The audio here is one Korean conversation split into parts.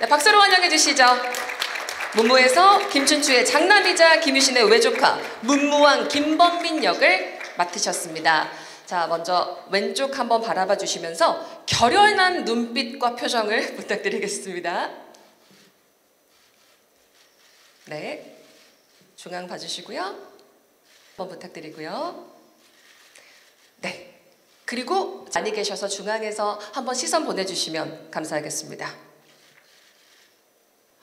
네, 박수로 환영해 주시죠. 문무에서 김춘추의 장남이자 김유신의 외조카 문무왕 김범민 역을 맡으셨습니다. 자, 먼저 왼쪽 한번 바라봐 주시면서 결연한 눈빛과 표정을 부탁드리겠습니다. 네, 중앙 봐주시고요. 한번 부탁드리고요. 네, 그리고 많이 계셔서 중앙에서 한번 시선 보내주시면 감사하겠습니다.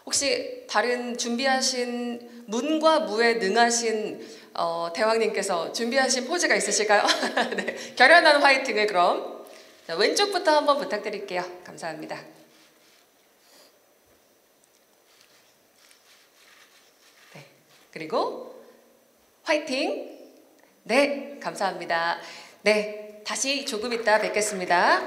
혹시 다른 준비하신 문과 무에 능하신 대왕님께서 준비하신 포즈가 있으실까요? 네, 결연한 화이팅을 그럼 자, 왼쪽부터 한번 부탁드릴게요. 감사합니다. 네, 그리고 화이팅. 네, 감사합니다. 네, 다시 조금 이따 뵙겠습니다.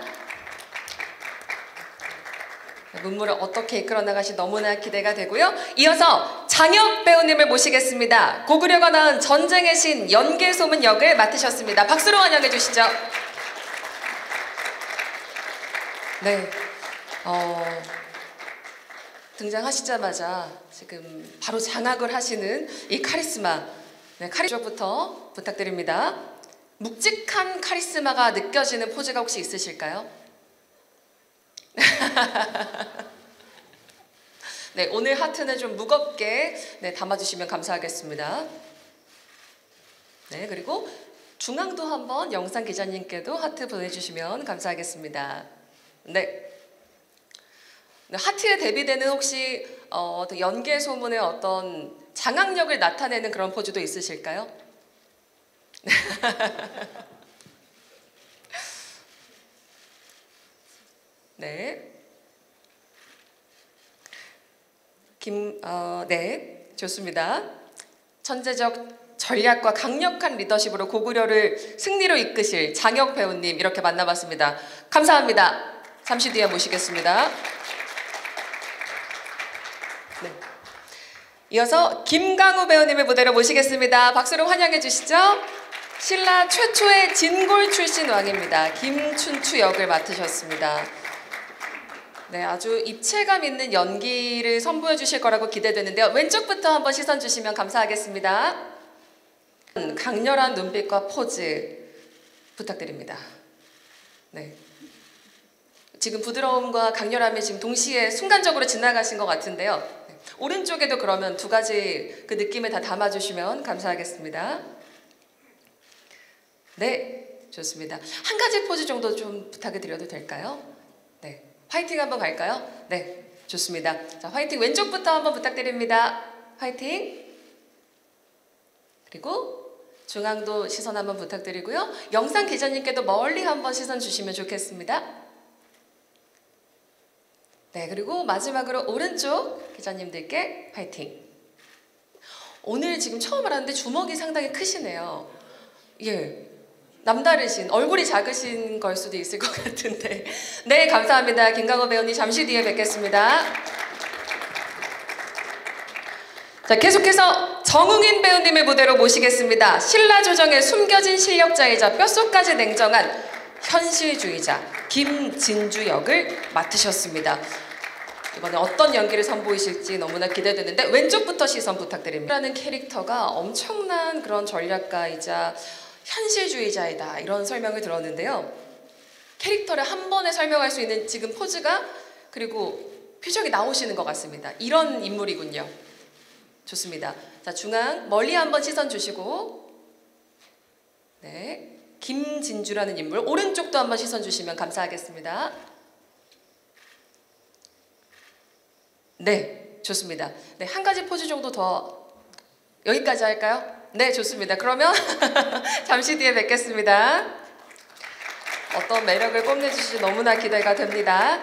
문무를 어떻게 이끌어 나가시 너무나 기대가 되고요. 이어서 장혁 배우님을 모시겠습니다. 고구려가 낳은 전쟁의 신 연개소문 역을 맡으셨습니다. 박수로 환영해 주시죠. 네, 등장하시자마자 지금 바로 장악을 하시는 이 카리스마, 네, 카리스마부터 부탁드립니다. 묵직한 카리스마가 느껴지는 포즈가 혹시 있으실까요? 네, 오늘 하트는 좀 무겁게 네, 담아주시면 감사하겠습니다. 네, 그리고 중앙도 한번 영상 기자님께도 하트 보내주시면 감사하겠습니다. 네, 네, 하트에 대비되는 혹시 연계 소문의 어떤 장악력을 나타내는 그런 포즈도 있으실까요? 네. 네, 좋습니다. 천재적 전략과 강력한 리더십으로 고구려를 승리로 이끄실 장혁 배우님 이렇게 만나봤습니다. 감사합니다. 잠시 뒤에 모시겠습니다. 네. 이어서 김강우 배우님을 무대로 모시겠습니다. 박수로 환영해 주시죠. 신라 최초의 진골 출신 왕입니다. 김춘추 역을 맡으셨습니다. 네, 아주 입체감 있는 연기를 선보여 주실 거라고 기대되는데요. 왼쪽부터 한번 시선 주시면 감사하겠습니다. 강렬한 눈빛과 포즈 부탁드립니다. 네, 지금 부드러움과 강렬함이 지금 동시에 순간적으로 지나가신 것 같은데요. 네, 오른쪽에도 그러면 두 가지 그 느낌을 다 담아주시면 감사하겠습니다. 네, 좋습니다. 한 가지 포즈 정도 좀 부탁을 드려도 될까요? 네. 화이팅 한번 갈까요? 네, 좋습니다. 자, 화이팅 왼쪽부터 한번 부탁드립니다. 화이팅. 그리고 중앙도 시선 한번 부탁드리고요. 영상 기자님께도 멀리 한번 시선 주시면 좋겠습니다. 네, 그리고 마지막으로 오른쪽 기자님들께 화이팅. 오늘 지금 처음 알았는데 주먹이 상당히 크시네요. 예. 남다르신, 얼굴이 작으신 걸 수도 있을 것 같은데. 네, 감사합니다. 김강우 배우님 잠시 뒤에 뵙겠습니다. 자, 계속해서 정웅인 배우님의 무대로 모시겠습니다. 신라 조정의 숨겨진 실력자이자 뼛속까지 냉정한 현실주의자 김진주 역을 맡으셨습니다. 이번에 어떤 연기를 선보이실지 너무나 기대되는데 왼쪽부터 시선 부탁드립니다. 라는 캐릭터가 엄청난 그런 전략가이자 현실주의자이다 이런 설명을 들었는데요. 캐릭터를 한 번에 설명할 수 있는 지금 포즈가 그리고 표정이 나오시는 것 같습니다. 이런 인물이군요. 좋습니다. 자, 중앙 멀리 한번 시선 주시고 네, 김진주라는 인물 오른쪽도 한번 시선 주시면 감사하겠습니다. 네, 좋습니다. 네, 한 가지 포즈 정도 더 여기까지 할까요? 네, 좋습니다. 그러면 잠시 뒤에 뵙겠습니다. 어떤 매력을 뽐내주실지 너무나 기대가 됩니다.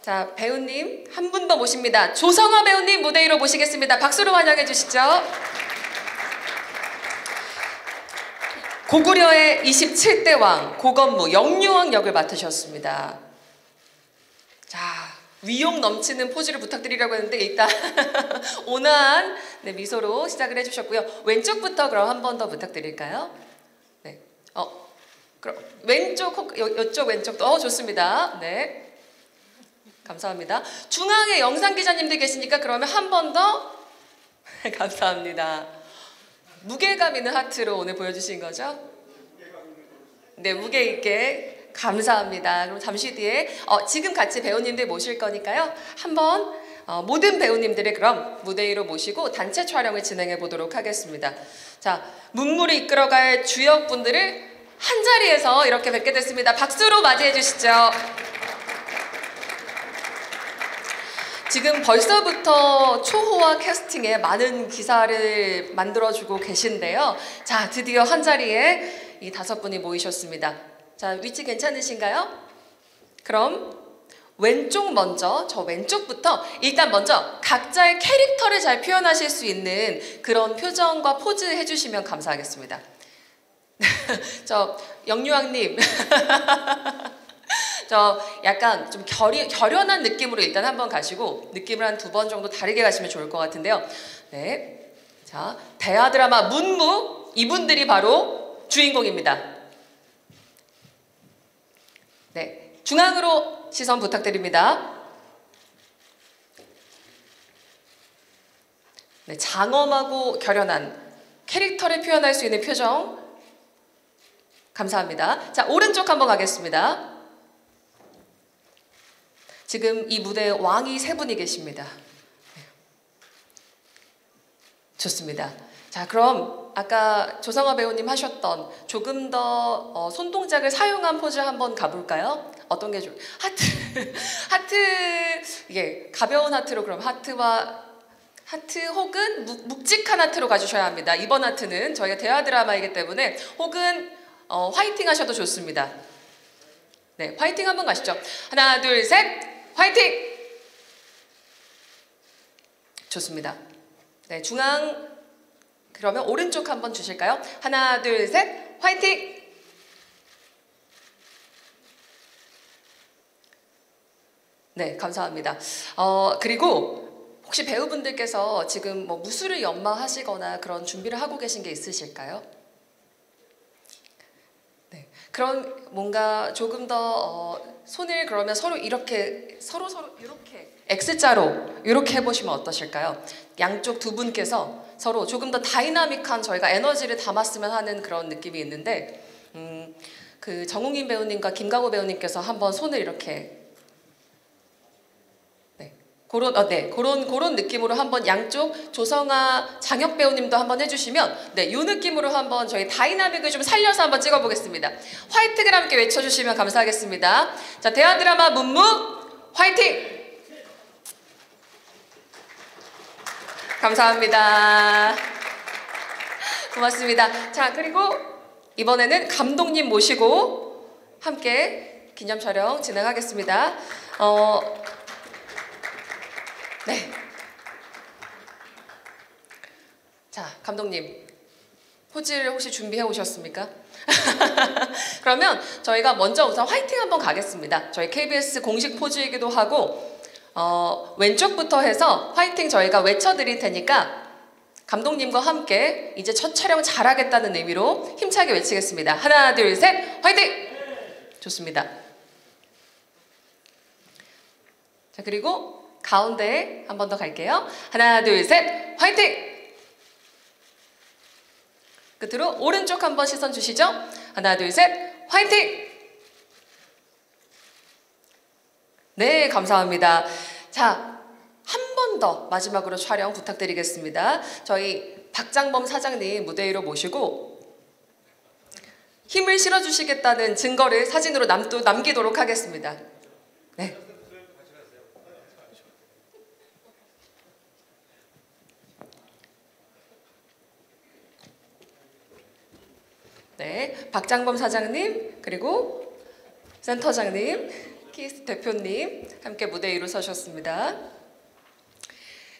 자, 배우님 한 분 더 모십니다. 조성화 배우님 무대 위로 모시겠습니다. 박수로 환영해 주시죠. 고구려의 27대 왕 고건무 영유왕 역을 맡으셨습니다. 자, 위용 넘치는 포즈를 부탁드리려고 했는데 일단 온화한 네, 미소로 시작을 해주셨고요. 왼쪽부터 그럼 한 번 더 부탁드릴까요? 네, 그럼 왼쪽, 이쪽 왼쪽도 좋습니다. 네, 감사합니다. 중앙에 영상 기자님들 계시니까 그러면 한 번 더 감사합니다. 무게감 있는 하트로 오늘 보여주신 거죠? 네, 무게 있게 감사합니다. 그럼 잠시 뒤에 지금 같이 배우님들 모실 거니까요. 한번 모든 배우님들을 그럼 무대 위로 모시고 단체 촬영을 진행해 보도록 하겠습니다. 자, 문무를 이끌어갈 주역분들을 한 자리에서 이렇게 뵙게 됐습니다. 박수로 맞이해 주시죠. 지금 벌써부터 초호화 캐스팅에 많은 기사를 만들어주고 계신데요. 자, 드디어 한 자리에 이 5분이 모이셨습니다. 자, 위치 괜찮으신가요? 그럼 왼쪽 먼저, 저 왼쪽부터 일단 먼저 각자의 캐릭터를 잘 표현하실 수 있는 그런 표정과 포즈 해주시면 감사하겠습니다. 저 영유왕님 저 약간 좀 결연한 느낌으로 일단 한번 가시고 느낌을 한 2번 정도 다르게 가시면 좋을 것 같은데요. 네, 자, 대하 드라마 문무, 이분들이 바로 주인공입니다. 네, 중앙으로 시선 부탁드립니다. 네, 장엄하고 결연한 캐릭터를 표현할 수 있는 표정 감사합니다. 자, 오른쪽 한번 가겠습니다. 지금 이 무대에 왕이 3분이 계십니다. 좋습니다. 자, 그럼 아까 조성아 배우님 하셨던 조금 더 손동작을 사용한 포즈 한번 가볼까요? 어떤 게 좋을까요? 하트, 이게 가벼운 하트로 그럼 하트 혹은 묵직한 하트로 가주셔야 합니다. 이번 하트는 저희가 대화 드라마이기 때문에 혹은 화이팅 하셔도 좋습니다. 네, 화이팅 한번 가시죠. 하나, 둘, 셋, 화이팅! 좋습니다. 네, 중앙 그러면 오른쪽 한번 주실까요? 하나, 둘, 셋, 화이팅! 네, 감사합니다. 그리고 혹시 배우분들께서 지금 뭐 무술을 연마하시거나 그런 준비를 하고 계신 게 있으실까요? 네, 그런 뭔가 조금 더 손을 그러면 서로 이렇게 서로 이렇게 X자로 이렇게 해보시면 어떠실까요? 양쪽 2분께서 서로 조금 더 다이나믹한 저희가 에너지를 담았으면 하는 그런 느낌이 있는데 그 정웅인 배우님과 김강호 배우님께서 한번 손을 이렇게 그런 느낌으로 한번 양쪽 조성아 장혁 배우님도 한번 해주시면 이 느낌으로 한번 저희 다이나믹을 좀 살려서 한번 찍어보겠습니다. 화이팅을 함께 외쳐주시면 감사하겠습니다. 자, 대하 드라마 문무 화이팅! 감사합니다. 고맙습니다. 자, 그리고 이번에는 감독님 모시고 함께 기념 촬영 진행하겠습니다. 네. 자, 감독님 포즈를 혹시 준비해 오셨습니까? 그러면 저희가 먼저 우선 화이팅 한번 가겠습니다. 저희 KBS 공식 포즈이기도 하고 왼쪽부터 해서 화이팅 저희가 외쳐드릴 테니까 감독님과 함께 이제 첫 촬영 잘하겠다는 의미로 힘차게 외치겠습니다. 하나, 둘, 셋, 화이팅! 좋습니다. 자, 그리고 가운데 한 번 더 갈게요. 하나, 둘, 셋, 화이팅! 끝으로 오른쪽 한번 시선 주시죠. 하나, 둘, 셋, 화이팅! 네, 감사합니다. 자, 한 번 더 마지막으로 촬영 부탁드리겠습니다. 저희 박장범 사장님 무대 위로 모시고 힘을 실어주시겠다는 증거를 사진으로 남기도록 하겠습니다. 네. 네, 박장범 사장님 그리고 센터장님, 키스 대표님 함께 무대 위로 서셨습니다.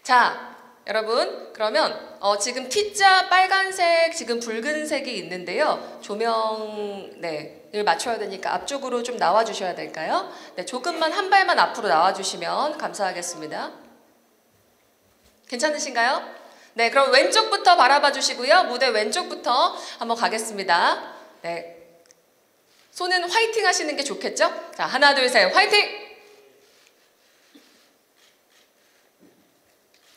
자, 여러분 그러면 지금 T자 빨간색, 지금 붉은색이 있는데요. 조명을 맞춰야 되니까 앞쪽으로 좀 나와 주셔야 될까요? 네, 조금만 한 발만 앞으로 나와 주시면 감사하겠습니다. 괜찮으신가요? 네, 그럼 왼쪽부터 바라봐 주시고요. 무대 왼쪽부터 한번 가겠습니다. 네, 손은 화이팅 하시는 게 좋겠죠? 자, 하나, 둘, 셋, 화이팅!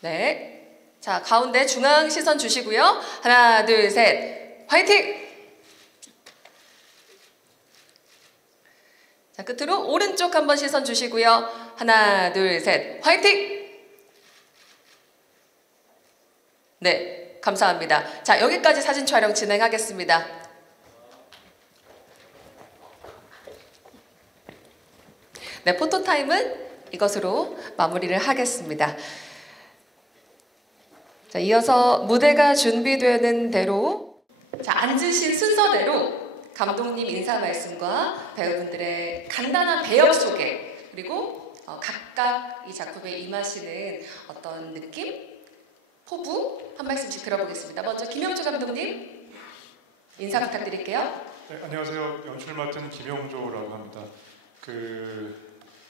네. 자, 가운데 중앙 시선 주시고요. 하나, 둘, 셋. 화이팅! 자, 끝으로 오른쪽 한번 시선 주시고요. 하나, 둘, 셋. 화이팅! 네, 감사합니다. 자, 여기까지 사진 촬영 진행하겠습니다. 네, 포토타임은 이것으로 마무리를 하겠습니다. 자, 이어서 무대가 준비되는 대로 자, 앉으신 순서대로 감독님 인사 말씀과 배우분들의 간단한 배역 소개 그리고 각각 이 작품에 임하시는 어떤 느낌, 포부 한 말씀씩 들어보겠습니다. 먼저 김영조 감독님 인사 부탁드릴게요. 네, 안녕하세요. 연출 맡은 김영조라고 합니다.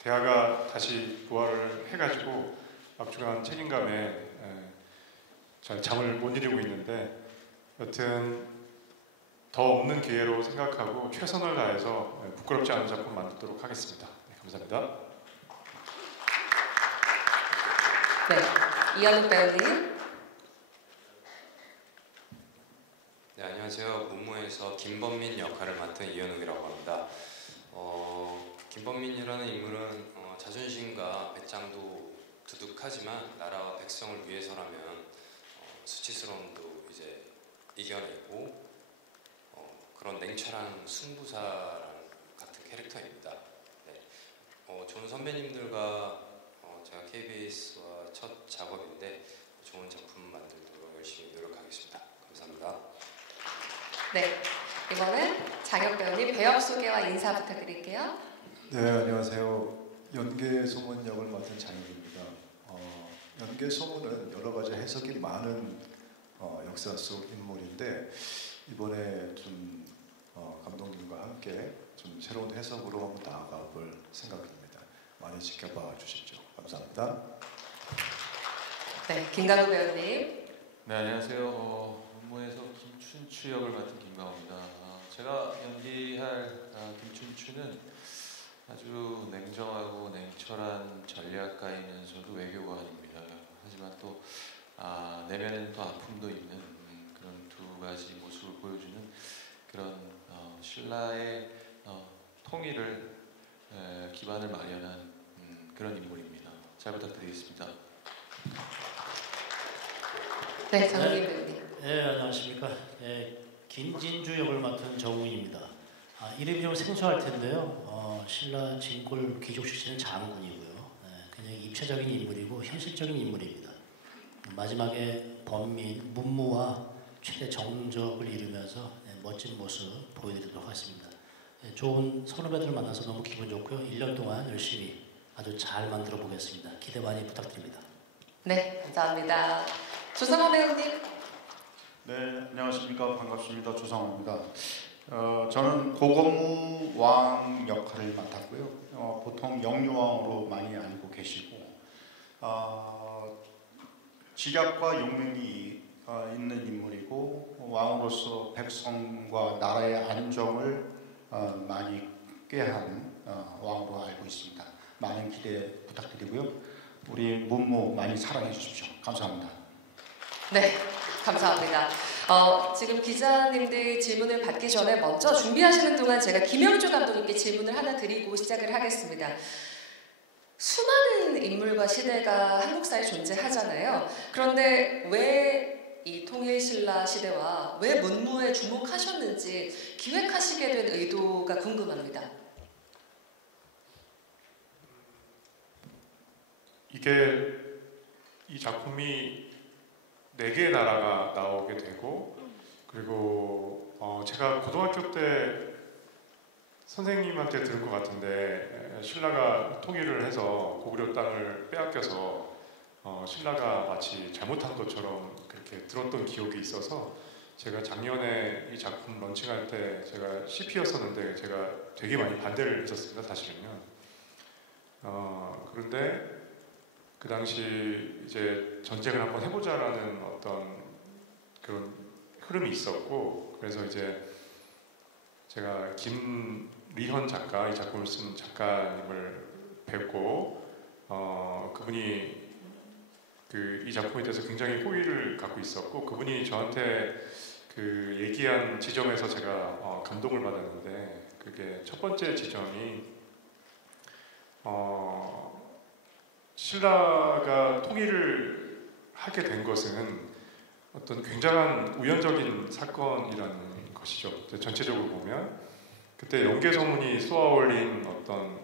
대하가 다시 부활을 해가지고 막중한 책임감에 잘 잠을 못 이루고 있는데 여튼 더 없는 기회로 생각하고 최선을 다해서 부끄럽지 않은 작품 만들도록 하겠습니다. 네, 감사합니다. 네, 이현욱 배우님. 네, 안녕하세요. 문무에서 김범민 역할을 맡은 이현욱이라고 합니다. 김범민이라는 인물은 자존심과 배짱도 두둑하지만 나라와 백성을 위해서라면 수치스러움도 이제 이겨내고 그런 냉철한 승부사 같은 캐릭터입니다. 네. 좋은 선배님들과 제가 KBS와 첫 작업인데 좋은 작품 만들도록 열심히 노력하겠습니다. 감사합니다. 네, 이번엔 장혁 배우님 배역 소개와 인사 부탁드릴게요. 네, 안녕하세요. 연개소문 역을 맡은 장혁입니다. 연개소문은 여러 가지 해석이 많은 역사 속 인물인데 이번에 좀 감독님과 함께 좀 새로운 해석으로 한번 나아가 볼 생각입니다. 많이 지켜봐 주십시오. 감사합니다. 네, 김강우 배우님. 네, 안녕하세요. 문무에서 김춘추 역을 맡은 김강우입니다. 제가 연기할 김춘추는 아주 냉정하고 냉철한 전략가이면서도 외교관입니다. 하지만 또 내면에는 또 아픔도 있는 그런 두 가지 모습을 보여주는 그런 신라의 통일을 기반을 마련한 그런 인물입니다. 잘 부탁드리겠습니다. 네, 장훈님 배우님. 네, 안녕하십니까. 김진주 역을 맡은 정우입니다. 이름이 좀 생소할 텐데요. 신라 진골 귀족 출신의 장군이고요. 굉장히 입체적인 인물이고 현실적인 인물입니다. 마지막에 범민, 문무와 최대 정적을 이루면서 멋진 모습 보여드리도록 하겠습니다. 좋은 선후배들을 만나서 너무 기분 좋고요. 1년 동안 열심히 아주 잘 만들어 보겠습니다. 기대 많이 부탁드립니다. 네, 감사합니다. 조성호 배우님. 네, 안녕하십니까. 반갑습니다. 조상호입니다. 저는 고건무 왕 역할을 맡았고요. 보통 영유왕으로 많이 알고 계시고 지략과 용맹이 있는 인물이고 왕으로서 백성과 나라의 안정을 많이 꾀한 왕으로 알고 있습니다. 많은 기대 부탁드리고요. 우리 문무 많이 사랑해 주십시오. 감사합니다. 네, 감사합니다. 지금 기자님들 질문을 받기 전에 먼저 준비하시는 동안 제가 김영조 감독님께 질문을 하나 드리고 시작을 하겠습니다. 수많은 인물과 시대가 한국사에 존재하잖아요. 그런데 왜 이 통일신라 시대와 왜 문무에 주목하셨는지 기획하시게 된 의도가 궁금합니다. 이 작품이 4개의 나라가 나오게 되고 그리고 제가 고등학교 때 선생님한테 들은 것 같은데 신라가 통일을 해서 고구려 땅을 빼앗겨서 신라가 마치 잘못한 것처럼 그렇게 들었던 기억이 있어서 제가 작년에 이 작품 런칭할 때 제가 CP였었는데 제가 되게 많이 반대를 했었습니다. 사실은요. 그런데 그 당시 이제 전쟁을 한번 해보자라는 어떤 그런 흐름이 있었고 그래서 이제 제가 김리현 작가, 이 작품을 쓴 작가님을 뵙고 그분이 이 작품에 대해서 굉장히 호의를 갖고 있었고 그분이 저한테 그 얘기한 지점에서 제가 감동을 받았는데 그게 첫 번째 지점이 신라가 통일을 하게 된 것은 어떤 굉장한 우연적인 사건이라는 것이죠. 전체적으로 보면 그때 영계소문이 쏘아올린 어떤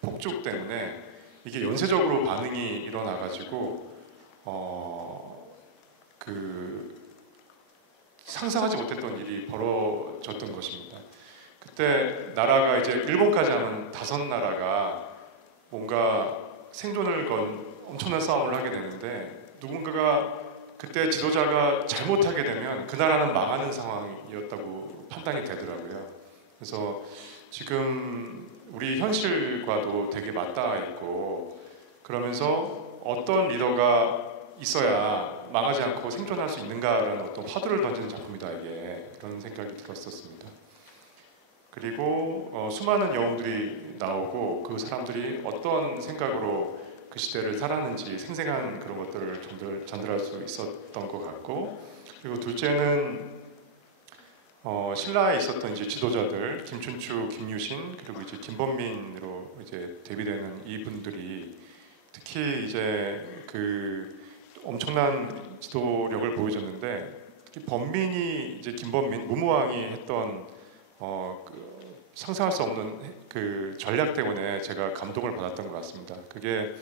폭죽 때문에 이게 연쇄적으로 반응이 일어나가지고 상상하지 못했던 일이 벌어졌던 것입니다. 그때 나라가 이제 일본까지 하는 5나라가 뭔가 생존을 건 엄청난 싸움을 하게 되는데 누군가가 그때 지도자가 잘못하게 되면 그 나라는 망하는 상황이었다고 판단이 되더라고요. 그래서 지금 우리 현실과도 되게 맞닿아 있고 그러면서 어떤 리더가 있어야 망하지 않고 생존할 수 있는가라는 어떤 화두를 던지는 작품이다 이게 그런 생각이 들었었습니다. 그리고 수많은 영웅들이 나오고 그 사람들이 어떤 생각으로 그 시대를 살았는지 생생한 그런 것들을 전달할 수 있었던 것 같고 그리고 둘째는 신라에 있었던 이제 지도자들 김춘추, 김유신 그리고 이제 김범민으로 이제 대비되는 이분들이 특히 이제 그 엄청난 지도력을 보여줬는데 특히 범민이 이제 김범민 무무왕이 했던 상상할 수 없는 그 전략 때문에 제가 감동을 받았던 것 같습니다. 그게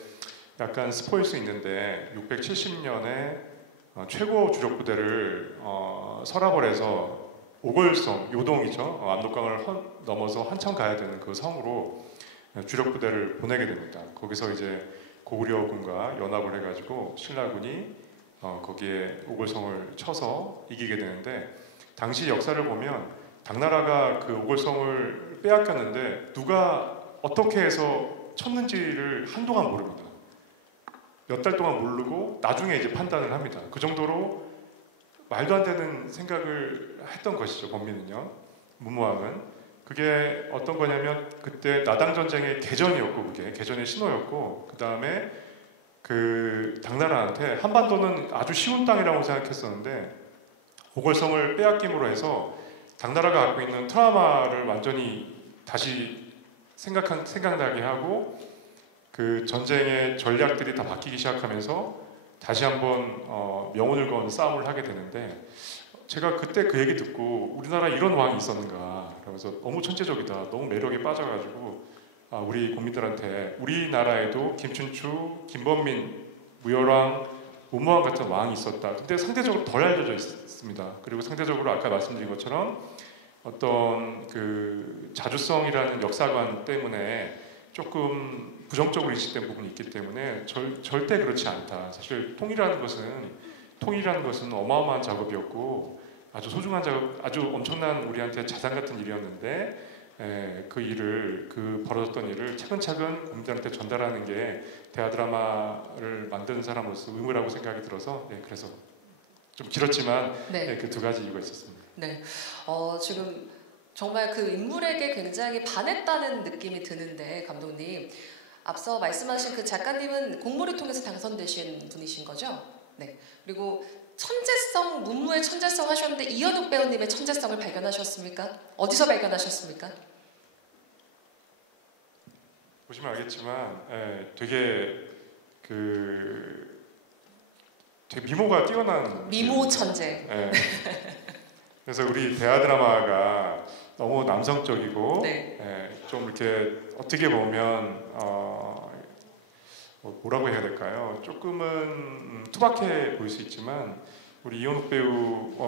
약간 스포일 수 있는데 670년에 최고 주력 부대를 서랍을 해서 오골성, 요동이죠. 압록강을 넘어서 한참 가야 되는 그 성으로 주력 부대를 보내게 됩니다. 거기서 이제 고구려군과 연합을 해가지고 신라군이 거기에 오골성을 쳐서 이기게 되는데 당시 역사를 보면 당나라가 그 오골성을 빼앗겼는데 누가 어떻게 해서 쳤는지를 한동안 모릅니다. 몇 달 동안 모르고 나중에 이제 판단을 합니다. 그 정도로 말도 안 되는 생각을 했던 것이죠. 범민은요. 문무왕은. 그게 어떤 거냐면 그때 나당 전쟁의 개전이었고 그게 개전의 신호였고 그 다음에 그 당나라한테 한반도는 아주 쉬운 땅이라고 생각했었는데 오골성을 빼앗김으로 해서 당나라가 갖고 있는 트라우마를 완전히 다시 생각나게 하고 그 전쟁의 전략들이 다 바뀌기 시작하면서 다시 한번 명운을 건 싸움을 하게 되는데 제가 그때 그 얘기 듣고 우리나라 이런 왕이 있었는가 그러면서 너무 천재적이다 너무 매력에 빠져가지고 우리 국민들한테 우리나라에도 김춘추, 김범민, 무열왕, 문무왕 같은 왕이 있었다. 근데 상대적으로 덜 알려져 있습니다. 그리고 상대적으로 아까 말씀드린 것처럼 어떤 그 자주성이라는 역사관 때문에 조금 부정적으로 인식된 부분이 있기 때문에 절대 그렇지 않다. 사실 통일이라는 것은 어마어마한 작업이었고 아주 소중한 작업, 아주 엄청난 우리한테 자산 같은 일이었는데 그 벌어졌던 일을 차근차근 국민들한테 전달하는 게 대하 드라마를 만드는 사람으로서 의무라고 생각이 들어서 그래서 좀 길었지만 네. 그 두 가지 이유가 있었습니다. 네, 지금 정말 그 인물에게 굉장히 반했다는 느낌이 드는데 감독님 앞서 말씀하신 그 작가님은 공모를 통해서 당선되신 분이신 거죠? 네. 그리고 천재성, 문무의 천재성 하셨는데 이현욱 배우님의 천재성을 발견하셨습니까? 어디서 발견하셨습니까? 보시면 알겠지만 되게 미모가 뛰어난 미모 천재. 그래서 우리 대하 드라마가 너무 남성적이고 네. 좀 이렇게 어떻게 보면 뭐라고 해야 될까요? 조금은 투박해 보일 수 있지만 우리 이현욱 배우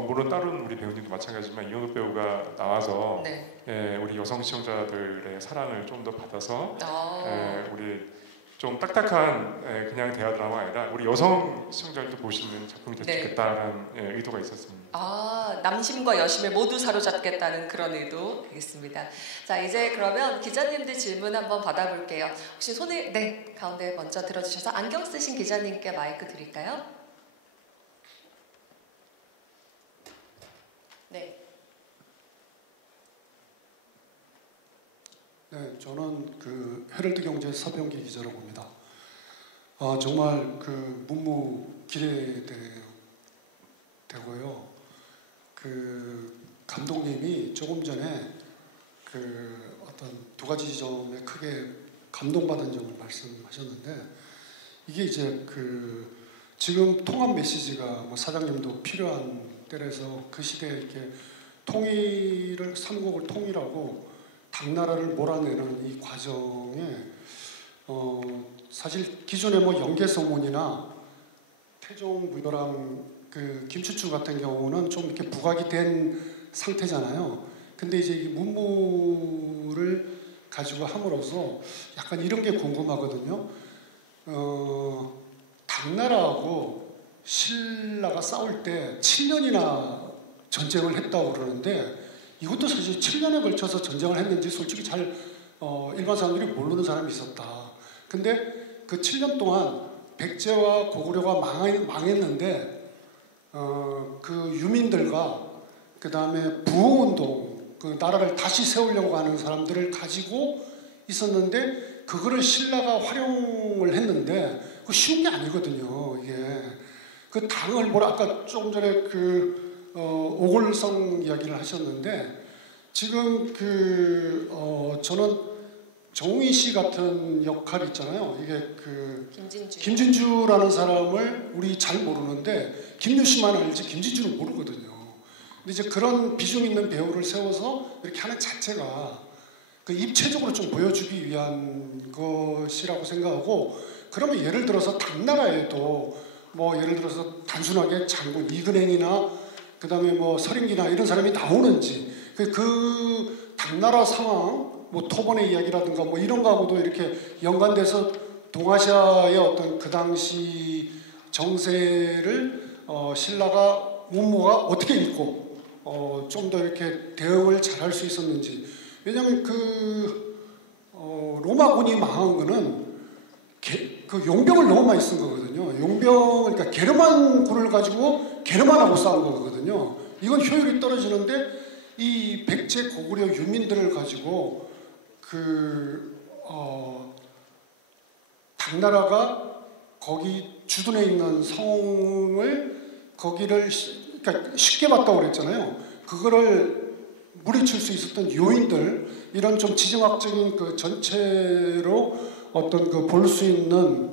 물론 다른 우리 배우님도 마찬가지지만 이현욱 배우가 나와서 네. 우리 여성 시청자들의 사랑을 좀 더 받아서 아. 우리 좀 딱딱한 그냥 대하 드라마가 아니라 우리 여성 시청자들도 볼 수 있는 작품이 됐으면 좋겠다는 의도가 있었습니다. 아, 남심과 여심을 모두 사로잡겠다는 그런 의도 되겠습니다. 자, 이제 그러면 기자님들 질문 한번 받아볼게요. 혹시 손을 가운데 먼저 들어주셔서 안경 쓰신 기자님께 마이크 드릴까요? 네. 네, 저는 그 헤럴드 경제 서병기 기자라고 합니다. 정말 그 문무 기대되고요. 그 감독님이 조금 전에 그 어떤 두 가지 지점에 크게 감동받은 점을 말씀하셨는데, 이게 이제 그 지금 통합 메시지가 뭐 사장님도 필요한 때라서 그 시대에 이렇게 통일을, 삼국을 통일하고 당나라를 몰아내는 이 과정에 사실 기존의 뭐 영계서문이나 태종무효랑 그 김추추 같은 경우는 좀 이렇게 부각이 된 상태잖아요. 근데 이제 이 문무를 가지고 함으로써 약간 이런 게 궁금하거든요. 당나라하고 신라가 싸울 때 7년이나 전쟁을 했다고 그러는데, 이것도 사실 7년에 걸쳐서 전쟁을 했는지 솔직히 잘 일반 사람들이 모르는 사람이 있었다. 근데 그 7년 동안 백제와 고구려가 망했는데 그 유민들과 그 다음에 부흥운동, 그 나라를 다시 세우려고 하는 사람들을 가지고 있었는데, 그거를 신라가 활용을 했는데 그 쉬운 게 아니거든요. 이게 그 당을 아까 조금 전에 그 오골성 이야기를 하셨는데, 지금 그 저는 정웅희 씨 같은 역할 있잖아요. 이게 그 김진주라는 사람을 우리 잘 모르는데 김유 씨만 알지 김진주는 모르거든요. 근데 이제 그런 비중 있는 배우를 세워서 이렇게 하는 자체가 그 입체적으로 좀 보여주기 위한 것이라고 생각하고, 그러면 예를 들어서 당나라에도 뭐 예를 들어서 단순하게 장군 이근행이나 그 다음에 뭐 서림기나 이런 사람이 나오는지, 그 당나라 상황, 뭐 토번의 이야기라든가 뭐 이런 거하고도 이렇게 연관돼서 동아시아의 어떤 그 당시 정세를 신라가 문무가 어떻게 읽고 좀 더 이렇게 대응을 잘할 수 있었는지. 왜냐하면 로마군이 망한 거는 그 용병을 너무 많이 쓴 거거든요. 그러니까 게르만군을 가지고 게르만하고 싸운 거거든요. 이건 효율이 떨어지는데, 이 백제 고구려 유민들을 가지고 당나라가 거기 주둔해 있는 성을 거기를 그러니까 쉽게 봤다고 그랬잖아요. 그거를 물리칠 수 있었던 요인들, 이런 좀 지정학적인 그 전체로 어떤 그 볼 수 있는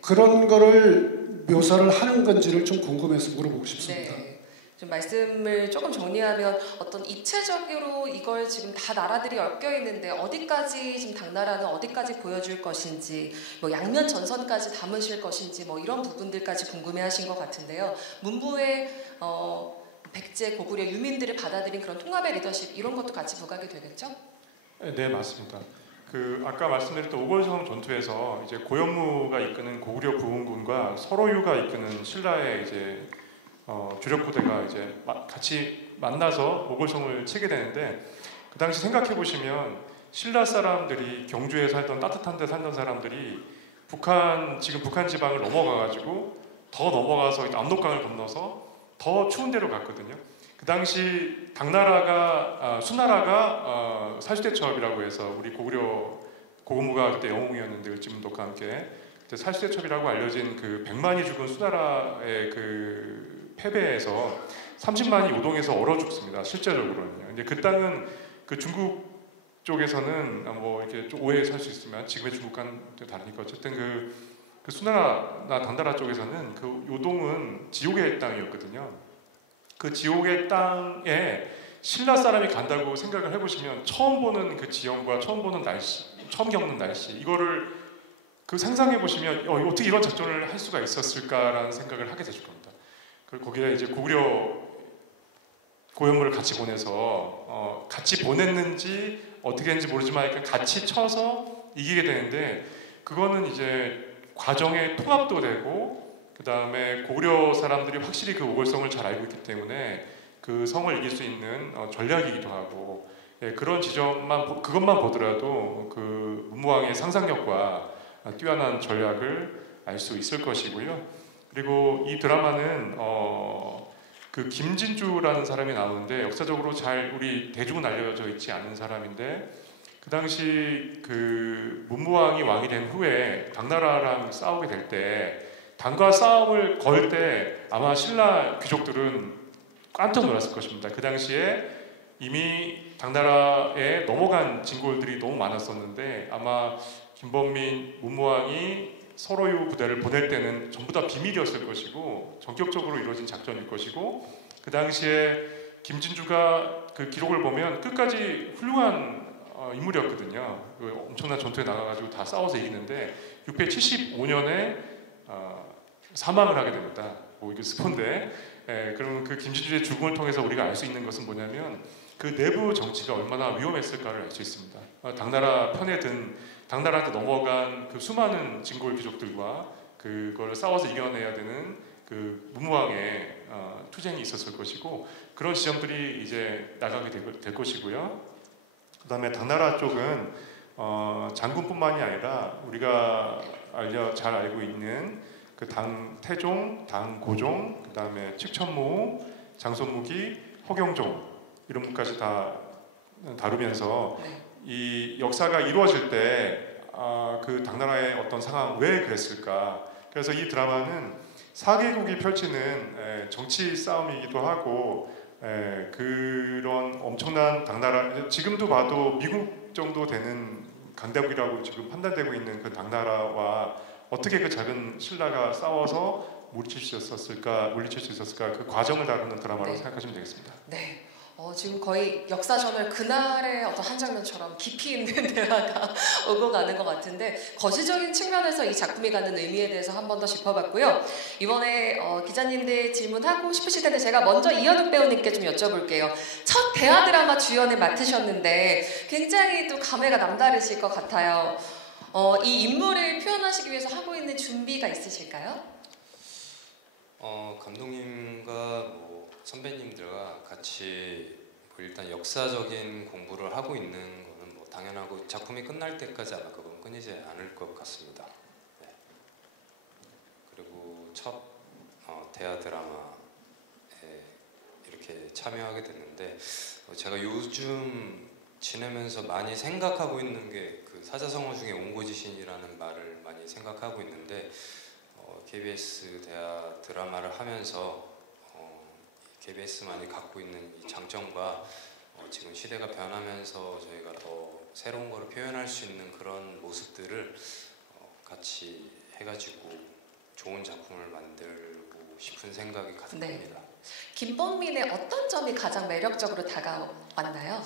그런 거를 묘사를 하는 건지를 좀 궁금해서 물어보고 싶습니다. 네. 좀 말씀을 조금 정리하면, 어떤 입체적으로 이걸 지금 다 나라들이 엮여 있는데 어디까지 지금 당나라는 어디까지 보여줄 것인지, 뭐 양면 전선까지 담으실 것인지, 뭐 이런 부분들까지 궁금해하신 것 같은데요. 문무의 백제 고구려 유민들을 받아들인 그런 통합의 리더십, 이런 것도 같이 부각이 되겠죠? 네, 맞습니다. 그 아까 말씀드렸던 오골성 전투에서 이제 고현무가 이끄는 고구려 부흥군과 서로유가 이끄는 신라의 이제 주력 부대가 이제 같이 만나서 오골성을 치게 되는데, 그 당시 생각해 보시면 신라 사람들이 경주에 살던, 따뜻한 데 살던 사람들이 지금 북한 지방을 넘어가가지고 더 넘어가서 압록강을 건너서 더 추운 데로 갔거든요. 그 당시 당나라가 수나라가 살수대첩이라고 해서, 우리 고구려 고구무가 그때 영웅이었는데 을지문덕과 함께 그때 살수대첩이라고 알려진 그 100만이 죽은 수나라의 그 패배에서 30만이 요동해서 얼어 죽습니다. 실제적으로는요. 근데 그 땅은 그 중국 쪽에서는 뭐 이렇게 좀 오해해 살 수 있으면 지금의 중국과는 다르니까 어쨌든 그 수나라나 당나라 쪽에서는 그 요동은 지옥의 땅이었거든요. 그 지옥의 땅에 신라 사람이 간다고 생각을 해보시면, 처음 보는 그 지형과 처음 보는 날씨, 처음 겪는 날씨, 이거를 그 상상해 보시면 어떻게 이런 작전을 할 수가 있었을까라는 생각을 하게 되실 겁니다. 그리고 거기에 이제 고구려 고현무를 같이 보내서 같이 보냈는지 어떻게 했는지 모르지만 같이 쳐서 이기게 되는데, 그거는 이제 과정의 통합도 되고, 그 다음에 고구려 사람들이 확실히 그 오골성을 잘 알고 있기 때문에 그 성을 이길 수 있는 전략이기도 하고, 그런 지점만 그것만 보더라도 그 문무왕의 상상력과 뛰어난 전략을 알 수 있을 것이고요. 그리고 이 드라마는 그 김진주라는 사람이 나오는데, 역사적으로 잘 우리 대중은 알려져 있지 않은 사람인데, 그 당시 그 문무왕이 왕이 된 후에 당나라랑 싸우게 될 때 당과 싸움을 걸 때 아마 신라 귀족들은 깜짝 놀랐을 것입니다. 그 당시에 이미 당나라에 넘어간 진골들이 너무 많았었는데 아마 김범민 문무왕이 서로유 부대를 보낼 때는 전부 다 비밀이었을 것이고 전격적으로 이루어진 작전일 것이고 그 당시에 김진주가 그 기록을 보면 끝까지 훌륭한 인물이었거든요. 엄청난 전투에 나가가지고 다 싸워서 이기는데 675년에 사망을 하게 됩니다. 뭐 이게 스폰데 그럼 그 김진주의 죽음을 통해서 우리가 알 수 있는 것은 뭐냐면 그 내부 정치가 얼마나 위험했을까를 알 수 있습니다. 당나라 편에 든 당나라한테 넘어간 그 수많은 진골 귀족들과 그걸 싸워서 이겨내야 되는 그 문무왕의 투쟁이 있었을 것이고 그런 지점들이 이제 나가게 될 것이고요. 그 다음에 당나라 쪽은 장군뿐만이 아니라 우리가 잘 알고 있는 그 당 태종, 당 고종, 그 다음에 칙천무, 장손무기, 허경종 이런 분까지 다 다루면서 이 역사가 이루어질 때 그 당나라의 어떤 상황 왜 그랬을까? 그래서 이 드라마는 4개국이 펼치는 정치 싸움이기도 하고 그런 엄청난 당나라 지금도 봐도 미국 정도 되는 강대국이라고 지금 판단되고 있는 그 당나라와 어떻게 그 작은 신라가 싸워서 물리칠 수 있었을까 그 과정을 다루는 드라마라고 생각하시면 되겠습니다. 네. 지금 거의 역사전을 그날의 어떤 한 장면처럼 깊이 있는 대화가 오고 가는 것 같은데 거시적인 측면에서 이 작품이 갖는 의미에 대해서 한 번 더 짚어봤고요. 이번에 기자님들 질문하고 싶으실 텐데 제가 먼저 이현욱 배우님께 좀 여쭤볼게요. 첫 대하 드라마 주연을 맡으셨는데 굉장히 또 감회가 남다르실 것 같아요. 이 인물을 표현하시기 위해서 하고 있는 준비가 있으실까요? 감독님과 뭐 선배님들과 같이 일단 역사적인 공부를 하고 있는 거는 뭐 당연하고 작품이 끝날 때까지 아마 그건 끊이지 않을 것 같습니다. 네. 그리고 첫 대하 드라마에 이렇게 참여하게 됐는데 제가 요즘 지내면서 많이 생각하고 있는 게 그 사자성어 중에 옹고지신이라는 말을 많이 생각하고 있는데 KBS 대하 드라마를 하면서 KBS만이 갖고 있는 이 장점과 지금 시대가 변하면서 저희가 더 새로운 거를 표현할 수 있는 그런 모습들을 같이 해가지고 좋은 작품을 만들고 싶은 생각이 가득합니다. 네. 김범민의 어떤 점이 가장 매력적으로 다가왔나요?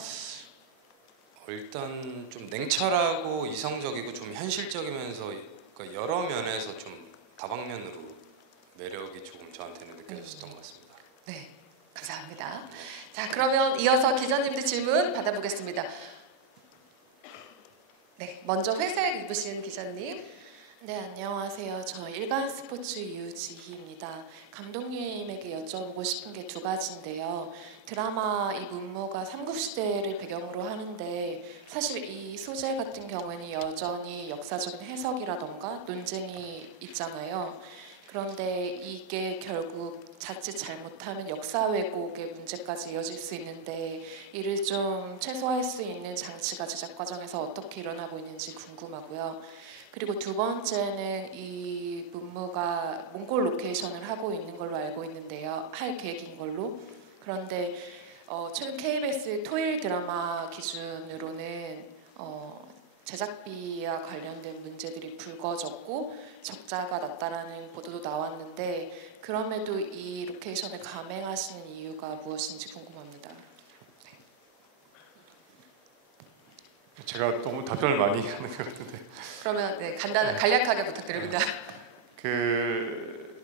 일단 좀 냉철하고 이성적이고 좀 현실적이면서 그러니까 여러 면에서 좀 다방면으로 매력이 조금 저한테는 느껴졌던 것 같습니다. 네, 감사합니다. 자, 그러면 이어서 기자님들 질문 받아보겠습니다. 네, 먼저 회색 입으신 기자님. 네, 안녕하세요. 저 일간스포츠 유지희입니다. 감독님에게 여쭤보고 싶은 게 두 가지인데요. 드라마 이 문무가 삼국시대를 배경으로 하는데 사실 이 소재 같은 경우에는 여전히 역사적인 해석이라던가 논쟁이 있잖아요. 그런데 이게 결국 자칫 잘못하면 역사 왜곡의 문제까지 이어질 수 있는데 이를 좀 최소화할 수 있는 장치가 제작 과정에서 어떻게 일어나고 있는지 궁금하고요. 그리고 두 번째는 이 문무가 몽골 로케이션을 하고 있는 걸로 알고 있는데요. 할 계획인 걸로. 그런데 최근 KBS 토일 드라마 기준으로는 제작비와 관련된 문제들이 불거졌고 적자가 났다라는 보도도 나왔는데 그럼에도 이 로케이션을 감행하시는 이유가 무엇인지 궁금합니다. 제가 너무 답변을 많이 하는 것 같은데. 그러면 네, 간략하게 부탁드립니다. 그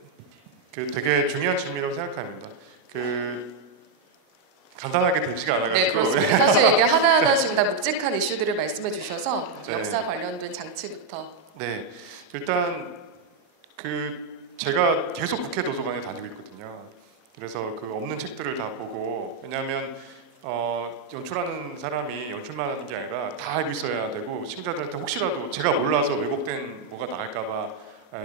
되게 중요한 질문이라고 생각합니다. 간단하게 되지가 않아가지고. 네, 그렇습니다. 사실 이게 하나하나 지금 다 묵직한 이슈들을 말씀해 주셔서 네. 역사 관련된 장치부터. 네, 일단 제가 계속 국회 도서관에 다니고 있거든요. 그래서 그 없는 책들을 다 보고 왜냐하면 연출하는 사람이 연출만 하는 게 아니라 다 알고 있어야 되고 시청자들한테 혹시라도 제가 몰라서 왜곡된 뭐가 나갈까봐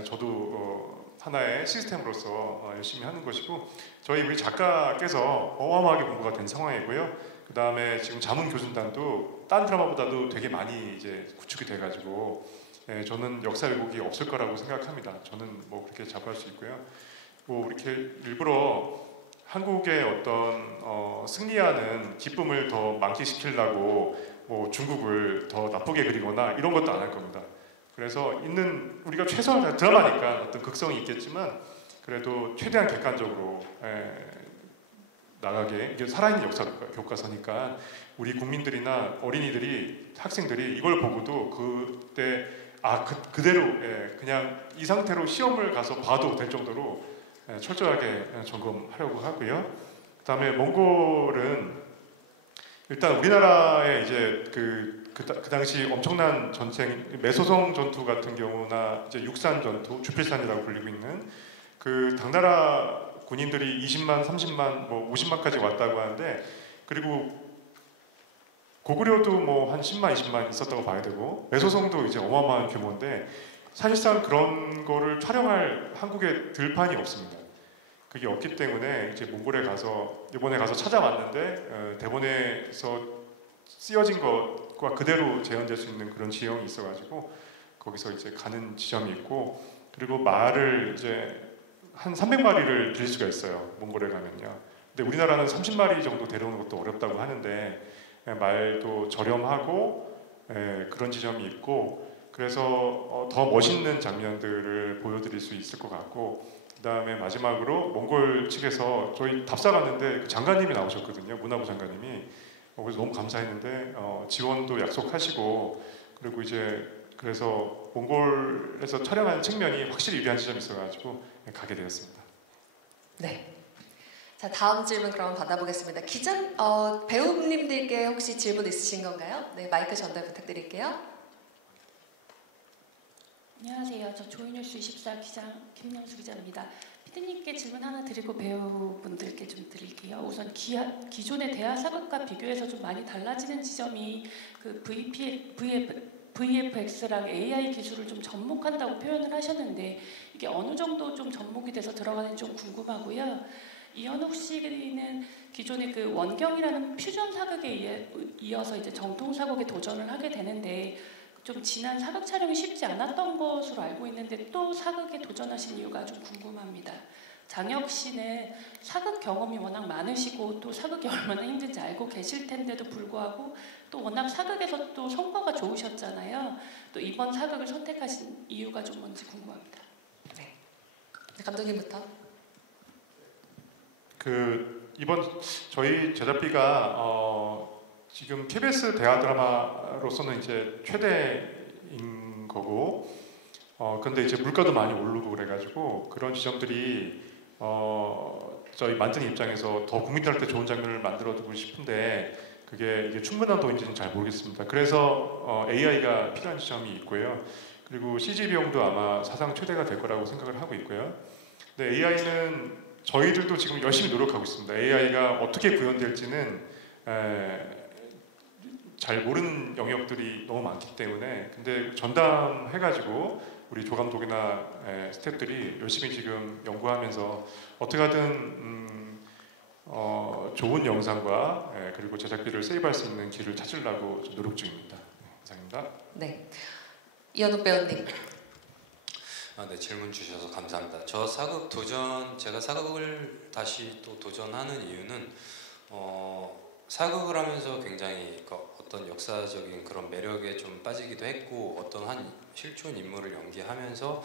저도 하나의 시스템으로서 열심히 하는 것이고 저희 우리 작가께서 어마어마하게 공부가 된 상황이고요. 그 다음에 지금 자문교순단도 딴 드라마보다도 되게 많이 이제 구축이 돼가지고 저는 역사 왜곡이 없을 거라고 생각합니다. 저는 뭐 그렇게 자부할 수 있고요. 뭐 이렇게 일부러 한국의 어떤 승리하는 기쁨을 더 만끽시키려고 뭐 중국을 더 나쁘게 그리거나 이런 것도 안 할 겁니다. 그래서 있는 우리가 최소한 드라마니까 어떤 극성이 있겠지만 그래도 최대한 객관적으로 나가게, 이게 살아있는 역사 교과서니까 우리 국민들이나 어린이들이, 학생들이 이걸 보고도 그때 그대로 그냥 이 상태로 시험을 가서 봐도 될 정도로 철저하게 점검하려고 하고요. 그다음에 몽골은 일단 우리나라의 이제 그 당시 엄청난 전쟁, 매소성 전투 같은 경우나 이제 육산 전투, 주필산이라고 불리고 있는 그 당나라 군인들이 20만, 30만, 뭐 50만까지 왔다고 하는데, 그리고 고구려도 뭐 한 10만, 20만 있었다고 봐야 되고, 매소성도 이제 어마어마한 규모인데 사실상 그런 거를 촬영할 한국에 들판이 없습니다. 그게 없기 때문에 이제 몽골에 가서 이번에 가서 찾아봤는데 대본에서 쓰여진 것과 그대로 재현될 수 있는 그런 지형이 있어가지고 거기서 이제 가는 지점이 있고, 그리고 말을 이제 한 300마리를 빌릴 수가 있어요. 몽골에 가면요. 근데 우리나라는 30마리 정도 데려오는 것도 어렵다고 하는데 말도 저렴하고 그런 지점이 있고, 그래서 더 멋있는 장면들을 보여드릴 수 있을 것 같고, 그 다음에 마지막으로 몽골 측에서 저희 답사 갔는데 그 장관님이 나오셨거든요. 문화부 장관님이. 그래서 너무 감사했는데 지원도 약속하시고, 그리고 이제 그래서 몽골에서 촬영하는 측면이 확실히 유리한 지점이 있어가지고 가게 되었습니다. 네. 자, 다음 질문 그럼 받아보겠습니다. 배우님들께 혹시 질문 있으신 건가요? 네, 마이크 전달 부탁드릴게요. 안녕하세요. 저 조이뉴스 24 기자 김명수 기자입니다. 피디님께 질문 하나 드리고 배우분들께 좀 드릴게요. 우선 기존의 대하 사극과 비교해서 좀 많이 달라지는 지점이 그 VFX랑 AI 기술을 좀 접목한다고 표현을 하셨는데, 이게 어느 정도 좀 접목이 돼서 들어가는지 좀 궁금하고요. 이현욱 씨는 기존의 그 원경이라는 퓨전 사극에 이어서 이제 정통 사극에 도전을 하게 되는데, 좀 지난 사극 촬영이 쉽지 않았던 것으로 알고 있는데 또 사극에 도전하신 이유가 좀 궁금합니다. 장혁 씨는 사극 경험이 워낙 많으시고 또 사극이 얼마나 힘든지 알고 계실 텐데도 불구하고 또 워낙 사극에서 또 성과가 좋으셨잖아요. 또 이번 사극을 선택하신 이유가 좀 뭔지 궁금합니다. 네. 감독님부터. 이번 저희 제작비가 지금 KBS 대하 드라마로서는 이제 최대인 거고, 근데 이제 물가도 많이 오르고 그래가지고 그런 지점들이 저희 만드는 입장에서 더 국민들한테 좋은 장면을 만들어두고 싶은데 그게 이게 충분한 돈인지는 잘 모르겠습니다. 그래서 AI가 필요한 지점이 있고요. 그리고 CG 비용도 아마 사상 최대가 될 거라고 생각을 하고 있고요. 근데 AI는 저희들도 지금 열심히 노력하고 있습니다. AI가 어떻게 구현될지는 잘 모르는 영역들이 너무 많기 때문에, 근데 전담해가지고 우리 조감독이나 스태프들이 열심히 지금 연구하면서 어떻게 하든 좋은 영상과 그리고 제작비를 세이브할 수 있는 길을 찾으려고 노력 중입니다. 감사합니다. 네, 이현욱 배우님. 네, 질문 주셔서 감사합니다. 제가 사극을 다시 또 도전하는 이유는 사극을 하면서 굉장히 어떤 역사적인 그런 매력에 좀 빠지기도 했고, 어떤 한 실존 인물을 연기하면서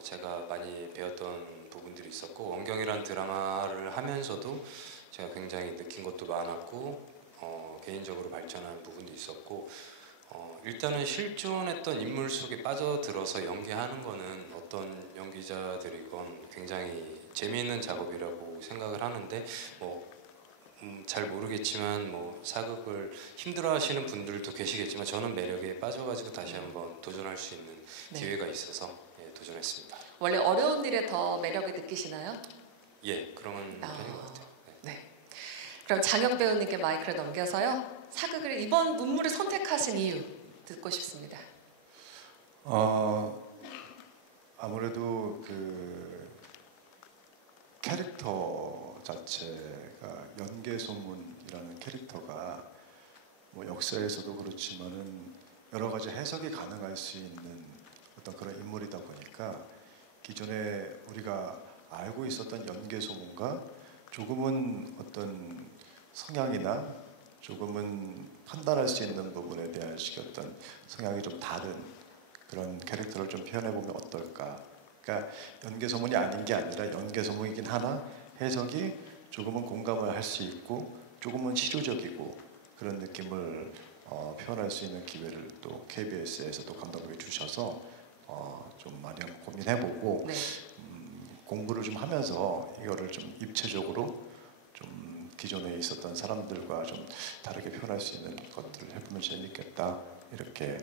제가 많이 배웠던 부분들이 있었고, 원경이라는 드라마를 하면서도 제가 굉장히 느낀 것도 많았고 개인적으로 발전한 부분도 있었고, 일단은 실존했던 인물 속에 빠져들어서 연기하는 거는 어떤 연기자들이건 굉장히 재미있는 작업이라고 생각을 하는데, 잘 모르겠지만 사극을 힘들어하시는 분들도 계시겠지만 저는 매력에 빠져가지고 다시 한번 도전할 수 있는 기회가 있어서 도전했습니다. 원래 어려운 일에 더 매력을 느끼시나요? 예, 그런 편인 것 같아요. 네. 그럼 장혁 배우님께 마이크를 넘겨서요. 사극을 이번 문물을 선택하신 이유 듣고 싶습니다. 아무래도 그 캐릭터 자체가 연개 소문이라고 배우님이라는 캐릭터가 뭐 역사에서도 그렇지만은 여러 가지 해석이 가능할 수 있는 어떤 그런 인물이다 보니까 기존에 우리가 알고 있었던 연개소문과 조금은 어떤 성향이나 조금은 판단할 수 있는 부분에 대한 식의 어떤 성향이 좀 다른 그런 캐릭터를 좀 표현해보면 어떨까. 그러니까 연개소문이 아닌 게 아니라 연개소문이긴 하나 해석이 조금은 공감을 할 수 있고 조금은 치료적이고 그런 느낌을 표현할 수 있는 기회를 또 KBS에서도 감독님이 주셔서 좀 많이 고민해보고 네. 공부를 좀 하면서 이거를 좀 입체적으로 좀 기존에 있었던 사람들과 좀 다르게 표현할 수 있는 것들을 해보면 재밌겠다 이렇게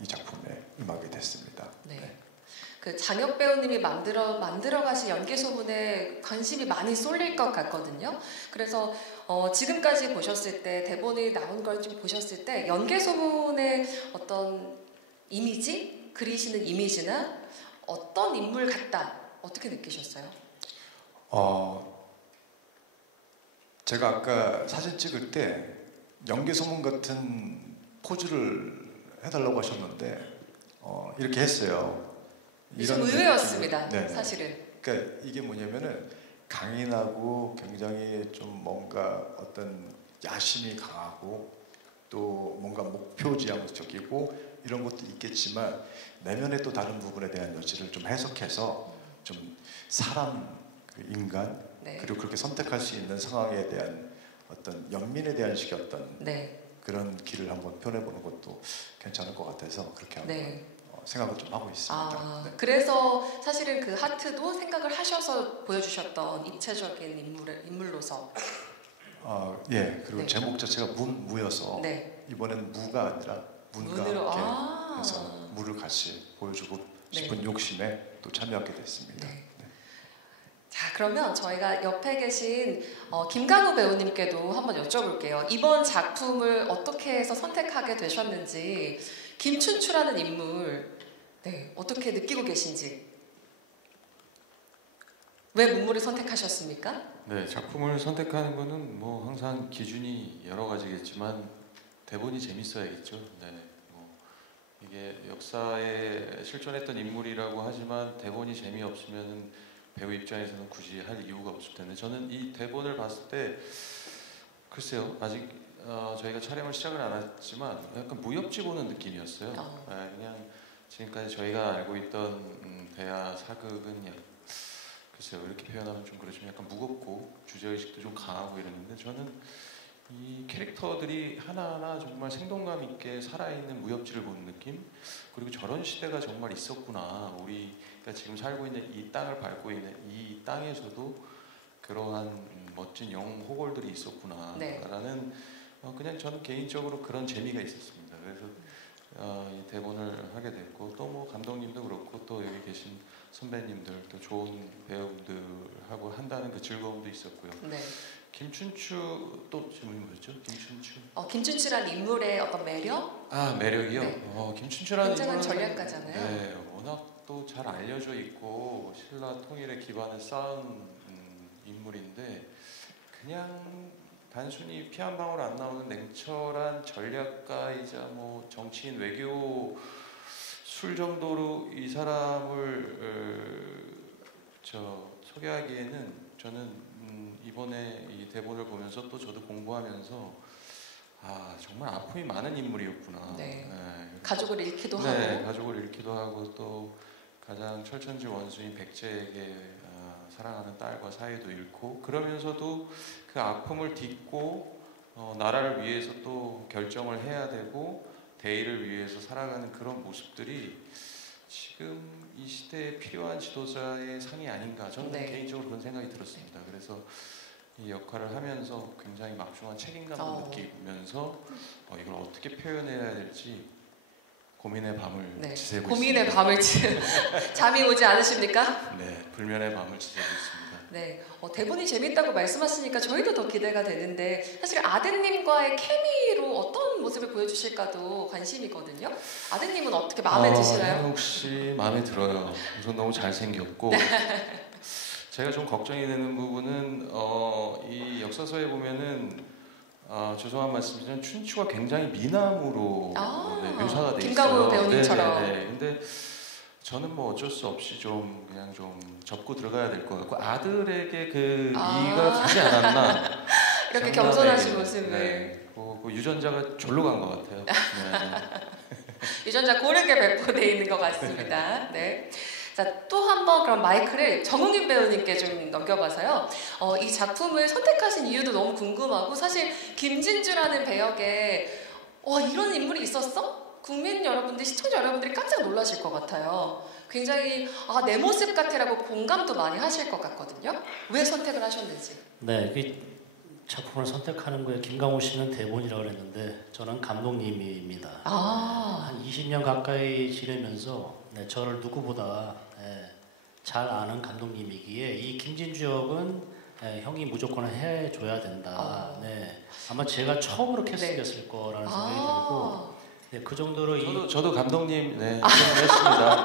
이 작품에 임하게 됐습니다. 네. 네. 그 장혁 배우님이 만들어 가신 연개소문에 관심이 많이 쏠릴 것 같거든요. 그래서 지금까지 보셨을 때 대본이 나온 걸 좀 보셨을 때 연개소문의 어떤 이미지, 그리시는 이미지나 어떤 인물 같다 어떻게 느끼셨어요? 제가 아까 사진 찍을 때 연개소문 같은 포즈를 해달라고 하셨는데 이렇게 했어요. 좀 의외였습니다. 느낌이, 사실은. 그러니까 이게 뭐냐면은 강인하고 굉장히 좀 뭔가 어떤 야심이 강하고 또 뭔가 목표지향적이고 이런 것도 있겠지만 내면의 또 다른 부분에 대한 여지를 좀 해석해서 좀 사람, 인간 네. 그리고 그렇게 선택할 수 있는 상황에 대한 어떤 연민에 대한 식의 어떤 네. 그런 길을 한번 표현해보는 것도 괜찮을 것 같아서 그렇게 한번 네. 생각을 좀 하고 있습니다. 네. 그래서 사실은 그 하트도 생각을 하셔서 보여주셨던 입체적인 인물로서. 예, 그리고 네. 제목 자체가 무여서 네. 이번에는 무가 아니라 문과 문으로, 함께 해서 무를 같이 보여주고 싶은 네. 욕심에 또 참여하게 됐습니다. 네. 자, 그러면 저희가 옆에 계신 김강우 배우님께도 한번 여쭤볼게요. 이번 작품을 어떻게 해서 선택하게 되셨는지, 김춘추라는 인물, 네, 어떻게 느끼고 계신지, 왜 문물을 선택하셨습니까? 네, 작품을 선택하는 거는 뭐 항상 기준이 여러 가지겠지만 대본이 재밌어야겠죠. 네, 뭐 이게 역사에 실존했던 인물이라고 하지만 대본이 재미없으면 배우 입장에서는 굳이 할 이유가 없을 텐데 저는 이 대본을 봤을 때 글쎄요 아직 저희가 촬영을 시작을 안 했지만 약간 무협지 보는 느낌이었어요. 네, 그냥 지금까지 저희가 알고 있던 대하 사극은 글쎄요 이렇게 표현하면 좀 그렇지만 약간 무겁고 주제의식도 좀 강하고 이랬는데 저는 이 캐릭터들이 하나하나 정말 생동감 있게 살아있는 무협지를 보는 느낌 그리고 저런 시대가 정말 있었구나 우리가 지금 살고 있는 이 땅을 밟고 있는 이 땅에서도 그러한 멋진 영웅 호걸들이 있었구나 라는 그냥 저는 개인적으로 그런 재미가 있었습니다. 그래서 이 대본을 하게 됐고 또 뭐 감독님도 그렇고 또 여기 계신 선배님들 또 좋은 배우들하고 한다는 그 즐거움도 있었고요. 네. 김춘추 또 질문이 뭐였죠? 김춘추. 김춘추라는 인물의 어떤 매력? 매력이요. 네. 김춘추라는 굉장한 인물은 전략가잖아요. 네, 워낙 또 잘 알려져 있고 신라 통일의 기반을 쌓은 인물인데 그냥 단순히 피 한 방울 안 나오는 냉철한 전략가이자 뭐 정치인 외교 술 정도로 이 사람을 소개하기에는 저는 이번에 이 대본을 보면서 또 저도 공부하면서 정말 아픔이 많은 인물이었구나. 네. 네. 가족을 잃기도 네, 하고. 가족을 잃기도 하고 또 가장 철천지 원수인 백제에게 사랑하는 딸과 사이도 잃고 그러면서도 그 아픔을 딛고 나라를 위해서 또 결정을 해야 되고 대의를 위해서 살아가는 그런 모습들이 지금 이 시대에 필요한 지도자의 상이 아닌가 저는 개인적으로 그런 생각이 들었습니다. 그래서 이 역할을 하면서 굉장히 막중한 책임감도 느끼면서 이걸 어떻게 표현해야 될지 고민의 밤을 지새고 고민의 있습니다. 밤을 잠이 오지 않으십니까? 네, 불면의 밤을 지새고 있습니다. 네, 대본이 재밌다고 말씀하시니까 저희도 더 기대가 되는데 사실 아드님과의 케미로 어떤 모습을 보여주실까도 관심이거든요. 아드님은 어떻게 마음에 드시나요? 현욱 씨 마음에 들어요. 우선 너무 잘생겼고 제가 좀 걱정이 되는 부분은 이 역사서에 보면은 죄송한 말씀이지만 춘추가 굉장히 미남으로 묘사가 돼 있어요. 김강우 배우님처럼. 네. 근데 저는 뭐 어쩔 수 없이 좀 그냥 좀 접고 들어가야 될 것 같고 아들에게 그 이가 가지 않았나. 이렇게 겸손하신 모습을. 네. 그 유전자가 졸로 간 것 같아요. 네. 유전자 고르게 배포되어 있는 것 같습니다. 네. 자, 또 한 번 그럼 마이크를 정웅인 배우님께 좀 넘겨봐서요. 이 작품을 선택하신 이유도 너무 궁금하고 사실 김진주라는 배역에 이런 인물이 있었어? 국민 여러분들, 시청자 여러분들이 깜짝 놀라실 것 같아요. 굉장히 내 모습 같아라고 공감도 많이 하실 것 같거든요. 왜 선택을 하셨는지. 네, 그 작품을 선택하는 거에 김강호 씨는 대본이라고 그랬는데 저는 감독님입니다. 한 20년 가까이 지내면서 저를 누구보다 잘 아는 감독님이기에 이 김진주 역은 형이 무조건 해줘야 된다. 아마 제가 처음으로 캐스팅했을 거라는 생각이 들고 그 정도로 저도 감독님 했습니다.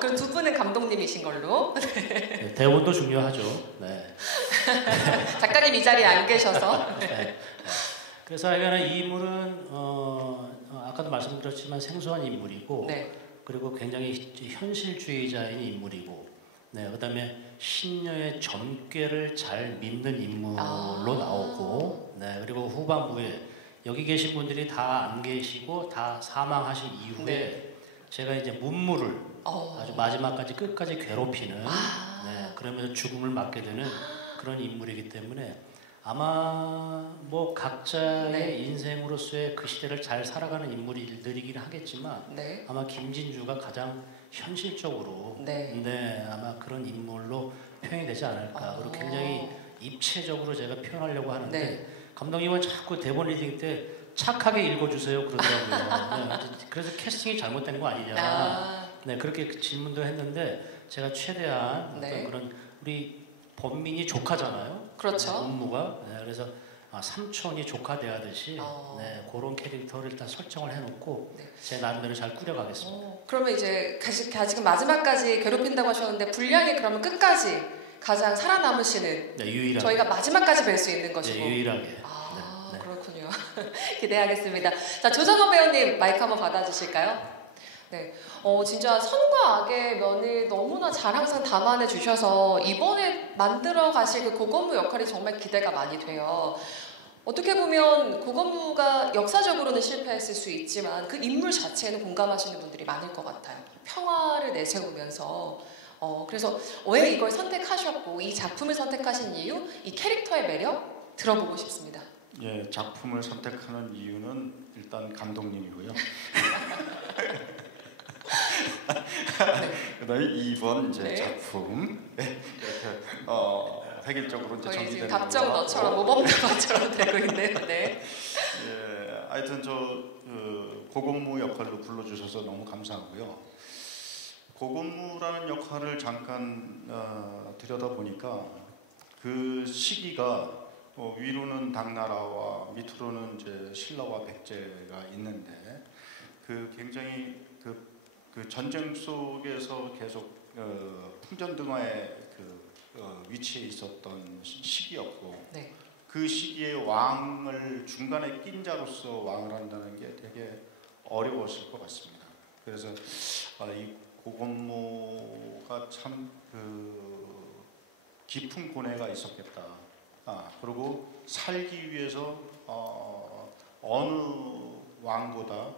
그럼 두 분은 감독님이신 걸로. 대본도 중요하죠. 작가님 이 자리에 안 계셔서. 그래서 하여간 이 인물은 아까도 말씀드렸지만 생소한 인물이고 그리고 굉장히 현실주의자인 인물이고 그다음에 신녀의 점괘를 잘 믿는 인물로 나오고 그리고 후반부에 여기 계신 분들이 다 안 계시고 다 사망하신 이후에 제가 이제 문무를 아주 마지막까지 끝까지 괴롭히는 그러면서 죽음을 맞게 되는 그런 인물이기 때문에 아마 뭐 각자의 인생으로서의 그 시대를 잘 살아가는 인물들이긴 하겠지만 아마 김진주가 가장 현실적으로 아마 그런 인물로 표현이 되지 않을까. 그리고 굉장히 입체적으로 제가 표현하려고 하는데 감독님은 자꾸 대본 리딩 때 착하게 읽어주세요 그러더라고요. 그래서 캐스팅이 잘못된 거 아니냐. 그렇게 질문도 했는데 제가 최대한 어떤 그런 우리 범민이 조카잖아요. 그렇죠. 문무가 그래서 삼촌이 조카 대하듯이 그런 캐릭터를 일단 설정을 해놓고 제 나름대로 잘 꾸려가겠습니다. 그러면 이제 지금 마지막까지 괴롭힌다고 하셨는데 분량이 그러면 끝까지 가장 살아남으시는 유일하게 저희가 마지막까지 뵐 수 있는 것이고 유일하게. 그렇군요. 기대하겠습니다. 자, 조정호 배우님 마이크 한번 받아주실까요? 진짜 선과 악의 면을 너무나 잘 항상 담아내 주셔서 이번에 만들어 가실 그 고건무 역할이 정말 기대가 많이 돼요. 어떻게 보면 고건무가 역사적으로는 실패했을 수 있지만 그 인물 자체에는 공감하시는 분들이 많을 것 같아요. 평화를 내세우면서 그래서 왜 이걸 선택하셨고 이 작품을 선택하신 이유, 이 캐릭터의 매력 들어보고 싶습니다. 예, 작품을 선택하는 이유는 일단 감독님이고요. 그다음에 이번 작품 이렇게 획일적으로 이제 정리되는 거. 답정 너처럼 모범답안처럼 되고 있네요. 하여튼 고건무 역할로 불러주셔서 너무 감사하고요. 고건무라는 역할을 잠깐 들여다보니까 그 시기가 위로는 당나라와 밑으로는 이제 신라와 백제가 있는데 그 굉장히 그 전쟁 속에서 계속 풍전등화의 위치에 있었던 시기였고 그 시기에 왕을 중간에 낀 자로서 왕을 한다는 게 되게 어려웠을 것 같습니다. 그래서 이 고건무가 참 깊은 고뇌가 있었겠다. 그리고 살기 위해서 어느 왕보다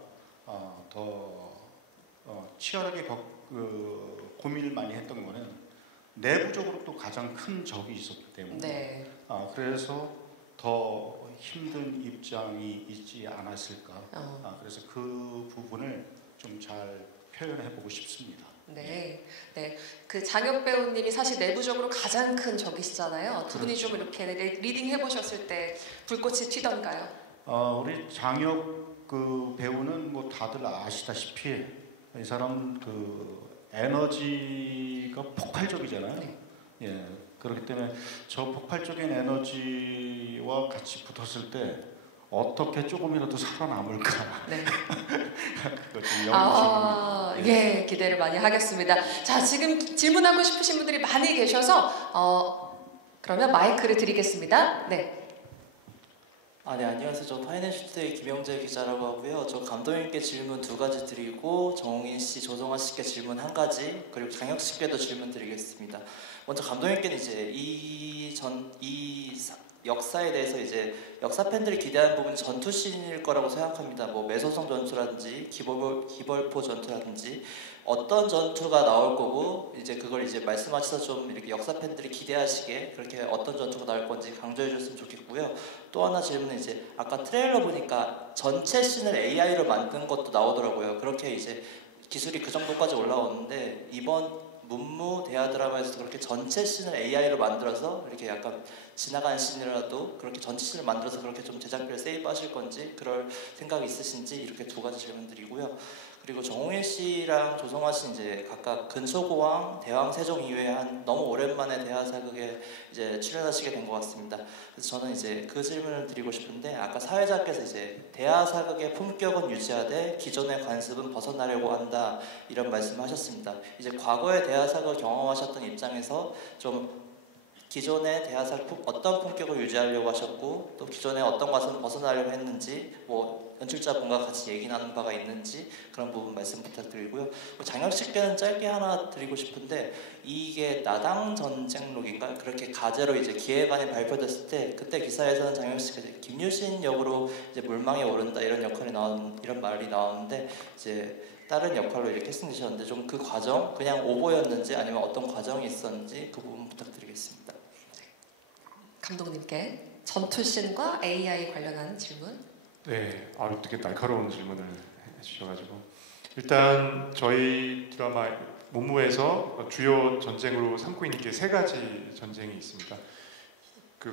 더 치열하게 고민을 많이 했던 거는 내부적으로 또 가장 큰 적이 있었기 때문에 그래서 더 힘든 입장이 있지 않았을까. 그래서 그 부분을 좀 잘 표현해보고 싶습니다. 그 장혁 배우님이 사실 내부적으로 가장 큰 적이시잖아요. 두 분이 좀 이렇게 리딩 해보셨을 때 불꽃이 튀던가요? 우리 장혁 배우는 뭐 다들 아시다시피 이 사람 에너지가 폭발적이잖아요. 그렇기 때문에 저 폭발적인 에너지와 같이 붙었을 때 어떻게 조금이라도 살아남을까. 기대를 많이 하겠습니다. 자, 지금 질문하고 싶으신 분들이 많이 계셔서 그러면 마이크를 드리겠습니다. 네, 안녕하세요. 저 파이낸셜투데이 김영재 기자라고 하고요. 저 감독님께 질문 2가지 드리고 정웅인 씨, 조성아 씨께 질문 1가지, 그리고 장혁 씨께도 질문 드리겠습니다. 먼저 감독님께는 이제 이 역사에 대해서 이제 역사 팬들이 기대하는 부분이 전투씬일 거라고 생각합니다. 뭐 매소성 전투라든지 기벌포 전투라든지 어떤 전투가 나올 거고 이제 그걸 이제 말씀하셔서 좀 이렇게 역사 팬들이 기대하시게 그렇게 어떤 전투가 나올 건지 강조해 주셨으면 좋겠고요. 또 하나 질문은 이제 아까 트레일러 보니까 전체 씬을 AI로 만든 것도 나오더라고요. 그렇게 이제 기술이 그 정도까지 올라오는데 이번 문무 대하 드라마에서도 그렇게 전체 씬을 AI로 만들어서 이렇게 약간 지나가는 씬이라도 그렇게 전체 씬을 만들어서 그렇게 좀 제작비를 세이브하실 건지 그럴 생각이 있으신지 이렇게 2가지 질문 드리고요. 그리고 정웅일 씨랑 조성아 씨 이제 각각 근소고왕, 대왕 세종 이후에 한 너무 오랜만에 대하 사극에 이제 출연하시게 된 것 같습니다. 그래서 저는 이제 그 질문을 드리고 싶은데 아까 사회자께서 이제 대하 사극의 품격은 유지하되 기존의 관습은 벗어나려고 한다 이런 말씀하셨습니다. 이제 과거의 대하 사극 경험하셨던 입장에서 좀 기존의 대하사극 어떤 품격을 유지하려고 하셨고 또 기존의 어떤 것은 벗어나려고 했는지 뭐 연출자분과 같이 얘기 나눈 바가 있는지 그런 부분 말씀 부탁드리고요. 장혁 씨께는 짧게 하나 드리고 싶은데 이게 나당 전쟁록인가 그렇게 가제로 이제 기획안이 발표됐을 때 그때 기사에서는 장혁 씨가 김유신 역으로 이제 물망에 오른다 이런 이런 말이 나왔는데 이제 다른 역할로 이렇게 캐스팅되셨는데 좀 그 과정 그냥 오보였는지 아니면 어떤 과정이 있었는지 그 부분 부탁드리겠습니다. 감독님께 전투씬과 AI 관련한 질문. 네, 되게 날카로운 질문을 해주셔가지고 일단 저희 드라마 문무에서 주요 전쟁으로 삼고 있는 게 3가지 전쟁이 있습니다.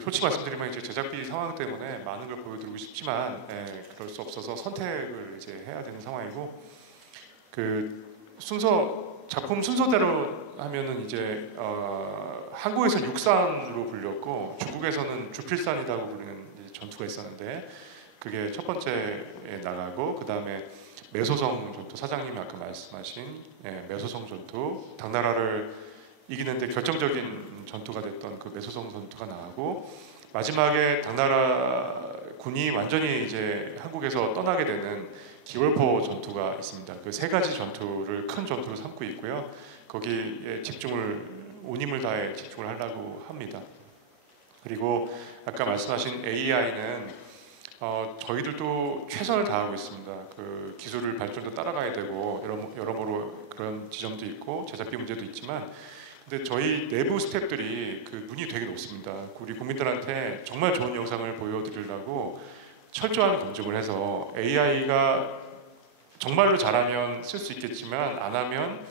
솔직히 말씀드리면 이제 제작비 상황 때문에 많은 걸 보여드리고 싶지만 그럴 수 없어서 선택을 이제 해야 되는 상황이고 작품 순서대로 하면은 이제 한국에서는 육산으로 불렸고 중국에서는 주필산이라고 부르는 전투가 있었는데 그게 첫 번째에 나가고 그 다음에 매소성 전투 사장님이 아까 말씀하신 매소성 전투 당나라를 이기는데 결정적인 전투가 됐던 그 매소성 전투가 나가고 마지막에 당나라 군이 완전히 이제 한국에서 떠나게 되는 기월포 전투가 있습니다. 그 3가지 전투를 큰 전투로 삼고 있고요. 거기에 온 힘을 다해 집중을 하려고 합니다. 그리고 아까 말씀하신 AI는 저희들도 최선을 다하고 있습니다. 그 기술을 발전도 따라가야 되고 여러모로 그런 지점도 있고 제작비 문제도 있지만 근데 저희 내부 스태프들이 그 눈이 되게 높습니다. 우리 국민들한테 정말 좋은 영상을 보여드리려고 철저한 검증을 해서 AI가 정말로 잘하면 쓸 수 있겠지만 안 하면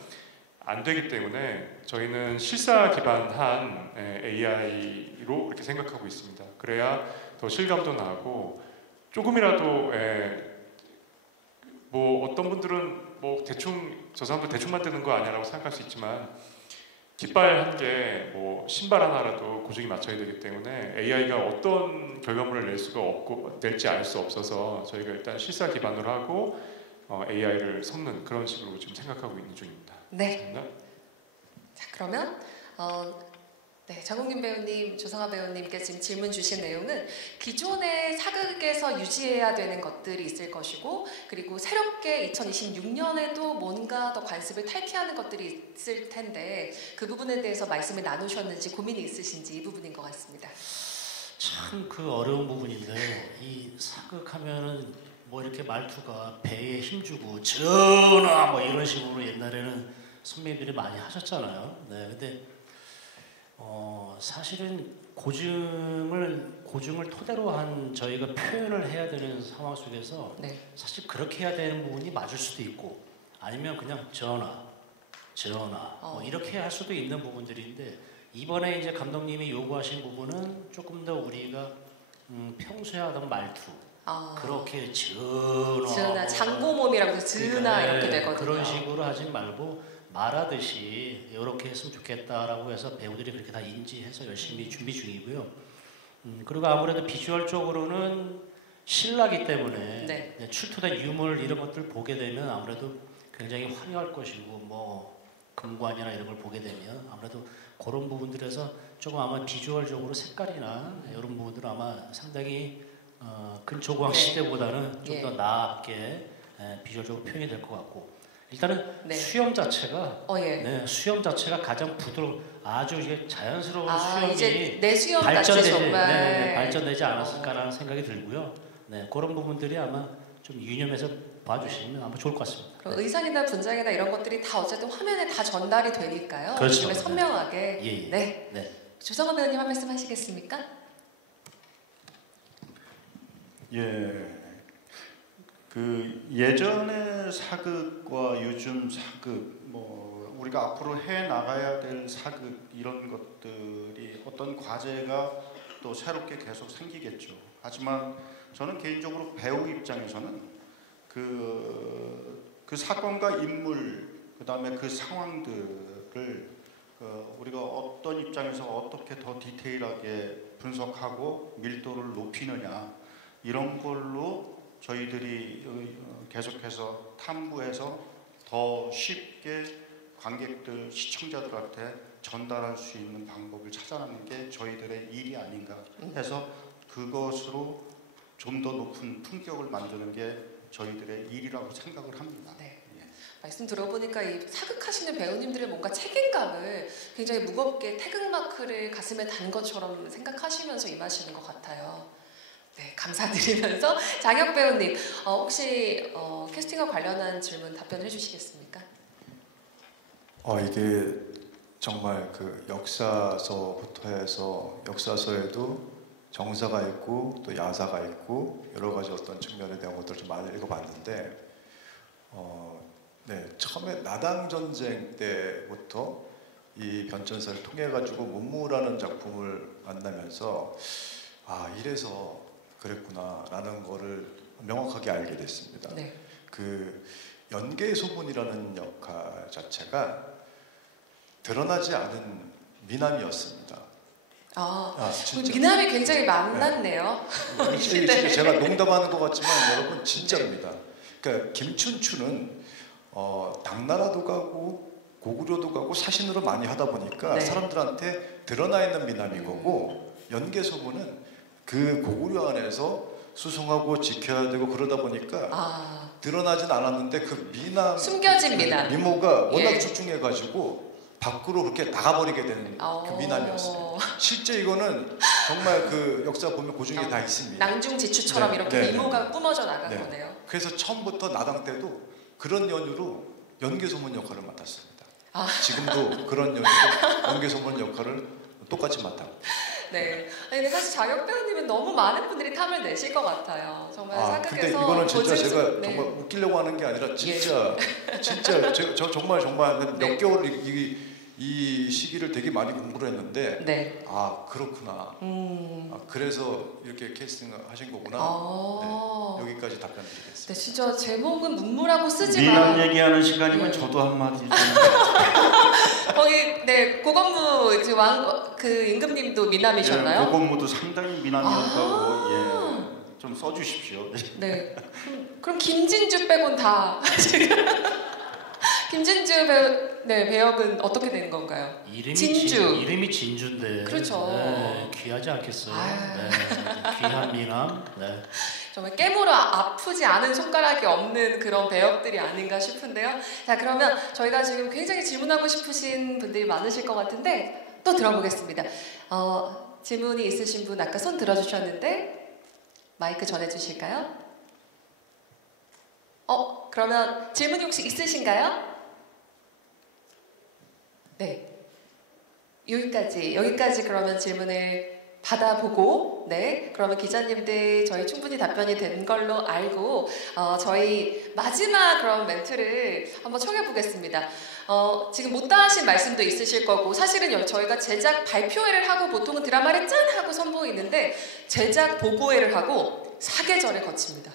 안 되기 때문에 저희는 실사 기반한 AI로 이렇게 생각하고 있습니다. 그래야 더 실감도 나고 조금이라도 뭐 어떤 분들은 뭐 저 사람도 대충 만드는 거 아니라고 생각할 수 있지만 깃발 한 개, 뭐 신발 하나라도 고정이 맞춰야 되기 때문에 AI가 어떤 결과물을 낼지 알 수 없어서 저희가 일단 실사 기반으로 하고 AI를 섞는 그런 식으로 지금 생각하고 있는 중입니다. 네. 감사합니다. 자, 그러면 장웅인 배우님, 조성아 배우님께 지금 질문 주신 내용은 기존의 사극에서 유지해야 되는 것들이 있을 것이고 그리고 새롭게 2026년에도 뭔가 더 관습을 탈피하는 것들이 있을 텐데 그 부분에 대해서 말씀을 나누셨는지 고민이 있으신지 이 부분인 것 같습니다. 참 그 어려운 부분인데 이 사극하면은 뭐 이렇게 말투가 배에 힘주고 전하 뭐 이런 식으로 옛날에는 선배님들이 많이 하셨잖아요. 네, 근데 사실은 고증을 토대로 한 저희가 표현을 해야 되는 상황 속에서 사실 그렇게 해야 되는 부분이 맞을 수도 있고 아니면 그냥 전하 뭐 이렇게 할 수도 있는 부분들인데 이번에 이제 감독님이 요구하신 부분은 조금 더 우리가 평소에 하던 말투 그렇게 전하 장고몸이라고 해서 전하 이렇게 되거든요. 그런 식으로 하지 말고 말하듯이 이렇게 했으면 좋겠다라고 해서 배우들이 그렇게 다 인지해서 열심히 준비 중이고요. 그리고 아무래도 비주얼적으로는 신라기 때문에 출토된 유물 이런 것들 보게 되면 아무래도 굉장히 화려할 것이고 뭐 금관이나 이런 걸 보게 되면 아무래도 그런 부분들에서 조금 아마 비주얼적으로 색깔이나 이런 부분들은 아마 상당히 근초고왕 네. 시대보다는 좀 예. 더 나게 비주얼적으로 표현이 될 것 같고 일단은 네. 수염 자체가 예. 네, 수염 자체가 가장 부드러운 아주 이게 자연스러운 수염이 이제 내 수염 같이 발전되지 정말 네, 발전되지 않았을까라는 생각이 들고요. 네, 그런 부분들이 아마 좀 유념해서 봐주시면 아마 좋을 것 같습니다. 그럼 의상이나 분장이나 이런 것들이 다 어쨌든 화면에 다 전달이 되니까요. 그렇죠. 정말 선명하게. 예. 네. 네. 조성아 배우님 한 말씀 하시겠습니까? 예. 그 예전의 사극과 요즘 사극, 뭐 우리가 앞으로 해 나가야 될 사극 이런 것들이 어떤 과제가 또 새롭게 계속 생기겠죠. 하지만 저는 개인적으로 배우 입장에서는 그 사건과 인물, 그 다음에 그 상황들을 우리가 어떤 입장에서 어떻게 더 디테일하게 분석하고 밀도를 높이느냐 이런 걸로 저희들이 계속해서 탐구해서 더 쉽게 관객들, 시청자들한테 전달할 수 있는 방법을 찾아내는 게 저희들의 일이 아닌가 해서 그것으로 좀 더 높은 품격을 만드는 게 저희들의 일이라고 생각을 합니다. 네. 말씀 들어보니까 이 사극하시는 배우님들의 뭔가 책임감을 굉장히 무겁게 태극마크를 가슴에 단 것처럼 생각하시면서 임하시는 것 같아요. 네, 감사드리면서 장혁 배우님 혹시 캐스팅과 관련한 질문 답변해 주시겠습니까? 이게 정말 그 역사서부터 해서 역사서에도 정사가 있고 또 야사가 있고 여러 가지 어떤 측면에 대한 것들을 좀 많이 읽어봤는데 네, 처음에 나당 전쟁 때부터 이 변천사를 통해 가지고 문무라는 작품을 만나면서 이래서 그랬구나라는 거를 명확하게 알게 됐습니다. 네. 그 연개소문이라는 역할 자체가 드러나지 않은 미남이었습니다. 진짜. 미남이 굉장히 만났네요. 진짜 제가 농담하는 것 같지만 여러분 진짜입니다. 그러니까 김춘추는 당나라도 가고 고구려도 가고 사신으로 많이 하다 보니까 사람들한테 드러나 있는 미남인 거고 연개소문은 그 고구려 안에서 수송하고 지켜야 되고 그러다 보니까 드러나진 않았는데 그 미남 숨겨진 미남 미모가 워낙 출중해가지고 밖으로 그렇게 나가버리게 되는 그 미남이었어요. 실제 이거는 정말 그 역사 보면 고증이 다 있습니다. 낭중지추처럼 이렇게 미모가 뿜어져 나간 거네요. 그래서 처음부터 나당 때도 그런 연유로 연개소문 역할을 맡았습니다. 지금도 그런 연유로 연개소문 역할을 똑같이 맡아요. 네. 근데 사실 장혁 배우님은 너무 많은 분들이 탐을 내실 것 같아요. 정말 사극에서. 근데 이거는 진짜 제가 정말 웃기려고 하는 게 아니라 진짜 저 정말 몇 개월 이 시기를 되게 많이 공부를 했는데 그렇구나. 그래서 이렇게 캐스팅을 하신 거구나. 여기까지 답변드리겠습니다. 네, 진짜 제목은 문무라고 쓰지만 미남 얘기하는 시간이면 저도 한마디 좀. 거기 고건무 그 임금님도 미남이셨나요? 고건무도 상당히 미남이었다고 좀 써주십시오. 네. 그럼 김진주 빼곤 다 김진주 배역은 어떻게 되는 건가요? 이름이 진주인데. 그렇죠. 네, 귀하지 않겠어요? 네, 귀한 미남. 네. 정말 깨물어 아프지 않은 손가락이 없는 그런 배역들이 아닌가 싶은데요. 자, 그러면 저희가 지금 굉장히 질문하고 싶으신 분들이 많으실 것 같은데 또 들어보겠습니다. 질문이 있으신 분 아까 손 들어주셨는데 마이크 전해주실까요? 그러면 질문이 혹시 있으신가요? 네. 여기까지 그러면 질문을 받아보고 그러면 기자님들 저희 충분히 답변이 된 걸로 알고 저희 마지막 그런 멘트를 한번 청해보겠습니다. 지금 못다 하신 말씀도 있으실 거고 사실은 저희가 제작 발표회를 하고 보통은 드라마를 짠 하고 선보이는데 제작 보고회를 하고 4계절을 거칩니다.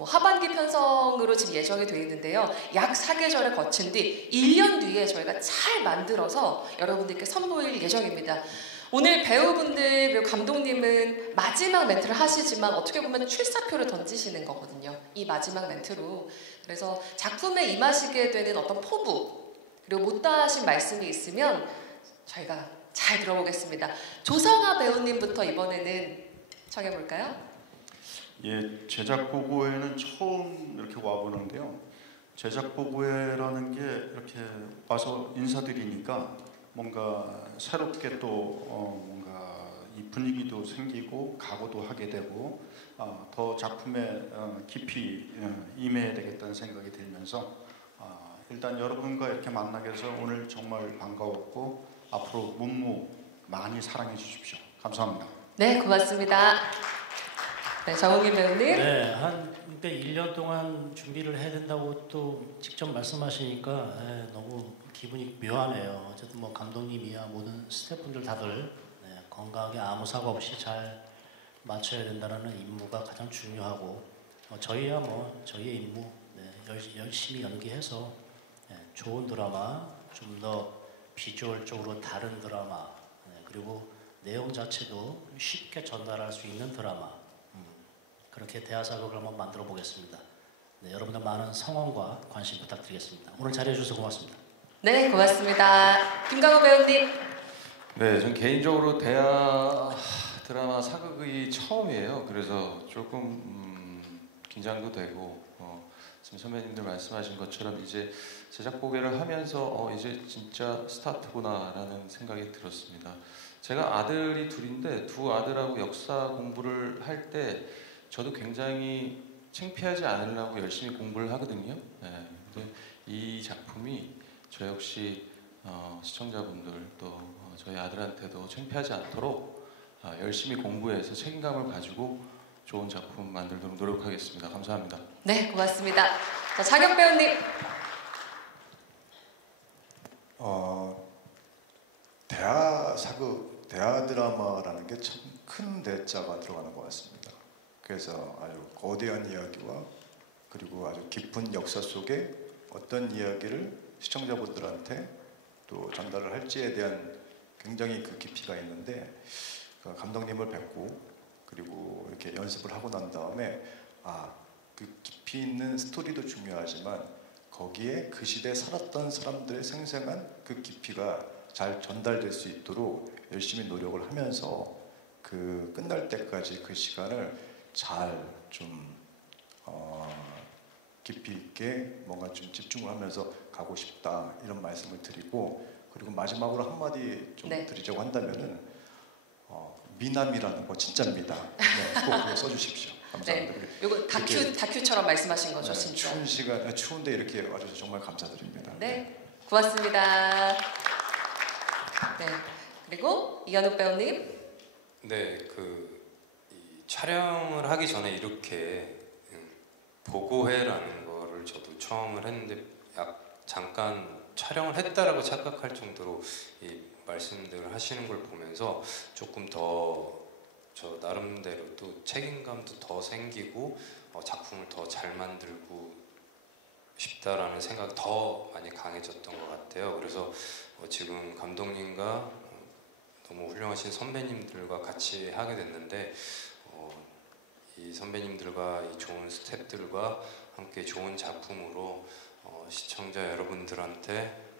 하반기 편성으로 지금 예정이 되어 있는데요. 약 4계절을 거친 뒤 1년 뒤에 저희가 잘 만들어서 여러분들께 선보일 예정입니다. 오늘 배우분들 그리고 감독님은 마지막 멘트를 하시지만 어떻게 보면 출사표를 던지시는 거거든요. 이 마지막 멘트로. 그래서 작품에 임하시게 되는 어떤 포부 그리고 못다 하신 말씀이 있으면 저희가 잘 들어보겠습니다. 조성아 배우님부터 이번에는 청해볼까요? 예, 제작 보고회는 처음 이렇게 와보는데요. 제작 보고회라는 게 이렇게 와서 인사드리니까 뭔가 새롭게 또 뭔가 이 분위기도 생기고 각오도 하게 되고 더 작품에 깊이 임해야 되겠다는 생각이 들면서 일단 여러분과 이렇게 만나게 돼서 오늘 정말 반가웠고 앞으로 문무 많이 사랑해 주십시오. 감사합니다. 네, 고맙습니다. 네, 정웅인 배우님. 네, 한 1년 동안 준비를 해야 된다고 또 직접 말씀하시니까 너무 기분이 묘하네요. 어쨌든 뭐 감독님이야 모든 스태프분들 다들 건강하게 아무 사고 없이 잘 맞춰야 된다는 임무가 가장 중요하고 저희야 뭐 저희의 임무 열심히 연기해서 좋은 드라마, 좀 더 비주얼적으로 다른 드라마 그리고 내용 자체도 쉽게 전달할 수 있는 드라마 그렇게 대하사극을 한번 만들어 보겠습니다. 네, 여러분들 많은 성원과 관심 부탁드리겠습니다. 오늘 자리해 주셔서 고맙습니다. 네, 고맙습니다. 김강호 배우님. 네, 전 개인적으로 대하 드라마 사극이 처음이에요. 그래서 조금 긴장도 되고 지금 선배님들 말씀하신 것처럼 이제 제작 보고를 하면서 이제 진짜 스타트구나라는 생각이 들었습니다. 제가 아들이 둘인데 두 아들하고 역사 공부를 할 때 저도 굉장히 창피하지 않으려고 열심히 공부를 하거든요. 네, 근데 이 작품이 저 역시 시청자분들 또 저희 아들한테도 창피하지 않도록 열심히 공부해서 책임감을 가지고 좋은 작품 만들도록 노력하겠습니다. 감사합니다. 네, 고맙습니다. 자, 장혁 배우님. 대하 사극, 대하 드라마라는 게 참 큰 대자가 들어가는 것 같습니다. 그래서 아주 거대한 이야기와 그리고 아주 깊은 역사 속에 어떤 이야기를 시청자분들한테 또 전달을 할지에 대한 굉장히 그 깊이가 있는데 그 감독님을 뵙고 그리고 이렇게 연습을 하고 난 다음에 그 깊이 있는 스토리도 중요하지만 거기에 그 시대에 살았던 사람들의 생생한 그 깊이가 잘 전달될 수 있도록 열심히 노력을 하면서 그 끝날 때까지 그 시간을 잘 좀 깊이 있게 뭔가 좀 집중을 하면서 가고 싶다 이런 말씀을 드리고 그리고 마지막으로 한마디 좀 드리자고 한다면은 미남이라는 거 진짜입니다. 네, 꼭 그거 써주십시오. 감사합니다. 네, 이거 다큐처럼 말씀하신 거죠, 진짜. 추운 시간, 추운데 이렇게 와주셔서 정말 감사드립니다. 네, 고맙습니다. 네, 그리고 이현욱 배우님. 네, 이 촬영을 하기 전에 이렇게 보고회라는 거를 저도 처음을 했는데 잠깐 촬영을 했다라고 착각할 정도로 이 말씀들을 하시는 걸 보면서 조금 더 저 나름대로 또 책임감도 더 생기고 작품을 더 잘 만들고 싶다라는 생각이 더 많이 강해졌던 것 같아요. 그래서 지금 감독님과 너무 훌륭하신 선배님들과 같이 하게 됐는데 이 선배님들과 이 좋은 스태프들과 함께 좋은 작품으로 시청자 여러분들한테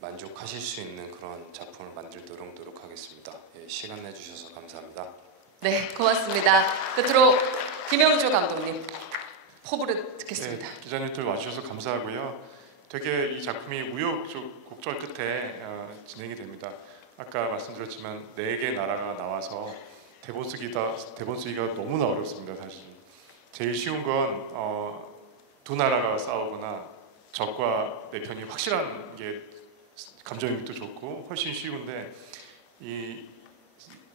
만족하실 수 있는 그런 작품을 만들도록 노력하겠습니다. 예, 시간 내주셔서 감사합니다. 네, 고맙습니다. 끝으로 김영조 감독님 포부를 듣겠습니다. 네, 기자님들 와주셔서 감사하고요. 되게 이 작품이 우여곡절 끝에 진행이 됩니다. 아까 말씀드렸지만 4개 나라가 나와서 대본 쓰기가 너무나 어렵습니다. 사실 제일 쉬운 건 두 나라가 싸우거나 적과 내 편이 확실한 게 감정이입도 좋고 훨씬 쉬운데 이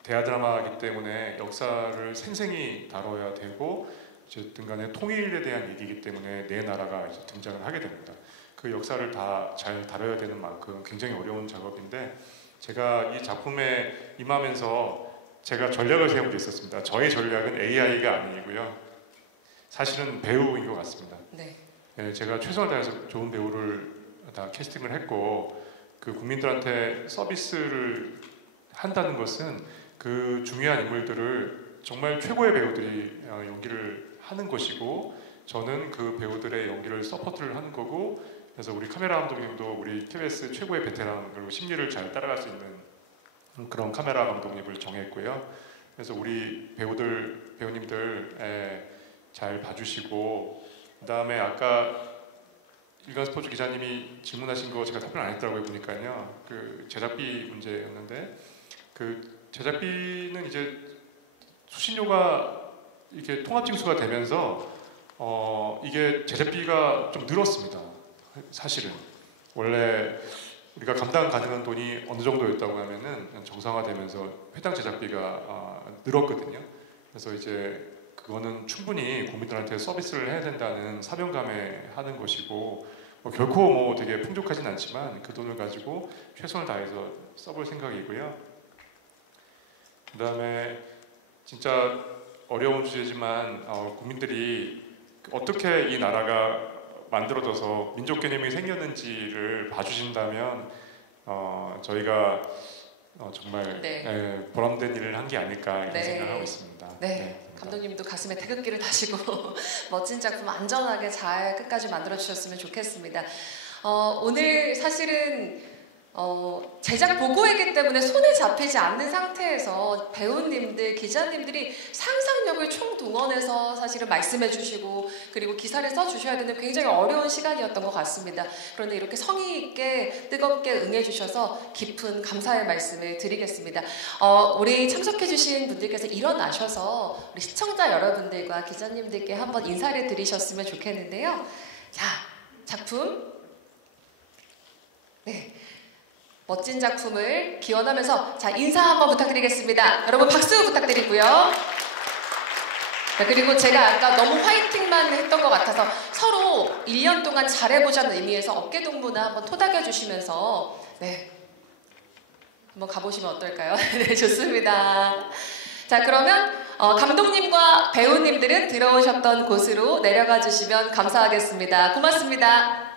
대하 드라마이기 때문에 역사를 생생히 다뤄야 되고 어쨌든 간에 통일에 대한 얘기이기 때문에 4나라가 이제 등장을 하게 됩니다. 그 역사를 다 잘 다뤄야 되는 만큼 굉장히 어려운 작업인데 제가 이 작품에 임하면서 제가 전략을 세운 게 있었습니다. 저의 전략은 AI가 아니고요. 사실은 배우인 것 같습니다. 네. 네, 제가 최선을 다해서 좋은 배우를 다 캐스팅을 했고 그 국민들한테 서비스를 한다는 것은 그 중요한 인물들을 정말 최고의 배우들이 연기를 하는 것이고 저는 그 배우들의 연기를 서포트를 하는 거고 그래서 우리 카메라 감독님도 우리 KBS 최고의 베테랑 그리고 심리를 잘 따라갈 수 있는 그런 카메라 감독님을 정했고요. 그래서 우리 배우님들 잘 봐주시고, 그다음에 아까 일간스포츠 기자님이 질문하신 거 제가 답변 안 했더라고요. 보니까요. 그 제작비 문제였는데, 그 제작비는 이제 수신료가 이렇게 통합징수가 되면서 이게 제작비가 좀 늘었습니다. 사실은 원래 우리가 감당 가능한 돈이 어느 정도였다고 하면은 정상화되면서 회당 제작비가 늘었거든요. 그래서 이제 그거는 충분히 국민들한테 서비스를 해야 된다는 사명감에 하는 것이고, 결코 뭐 되게 풍족하진 않지만 그 돈을 가지고 최선을 다해서 써볼 생각이고요. 그다음에 진짜 어려운 주제지만 국민들이 어떻게 이 나라가 만들어져서 민족 개념이 생겼는지를 봐주신다면 저희가 정말 네. 보람된 일을 한 게 아닐까 이런 네. 생각을 하고 있습니다. 네. 감독님도 가슴에 태극기를 다시고 멋진 작품 안전하게 잘 끝까지 만들어 주셨으면 좋겠습니다. 오늘 사실은 제작 보고이기 때문에 손에 잡히지 않는 상태에서 배우님들, 기자님들이 상상력을 총동원해서 사실은 말씀해 주시고 그리고 기사를 써주셔야 되는 굉장히 어려운 시간이었던 것 같습니다. 그런데 이렇게 성의 있게 뜨겁게 응해 주셔서 깊은 감사의 말씀을 드리겠습니다. 우리 참석해 주신 분들께서 일어나셔서 우리 시청자 여러분들과 기자님들께 한번 인사를 드리셨으면 좋겠는데요. 자, 작품 네. 멋진 작품을 기원하면서 자 인사 한번 부탁드리겠습니다. 여러분 박수 부탁드리고요. 그리고 제가 아까 너무 화이팅만 했던 것 같아서 서로 1년 동안 잘해보자는 의미에서 어깨동무나 한번 토닥여 주시면서 네 한번 가보시면 어떨까요? 네 좋습니다. 자 그러면 감독님과 배우님들은 들어오셨던 곳으로 내려가 주시면 감사하겠습니다. 고맙습니다.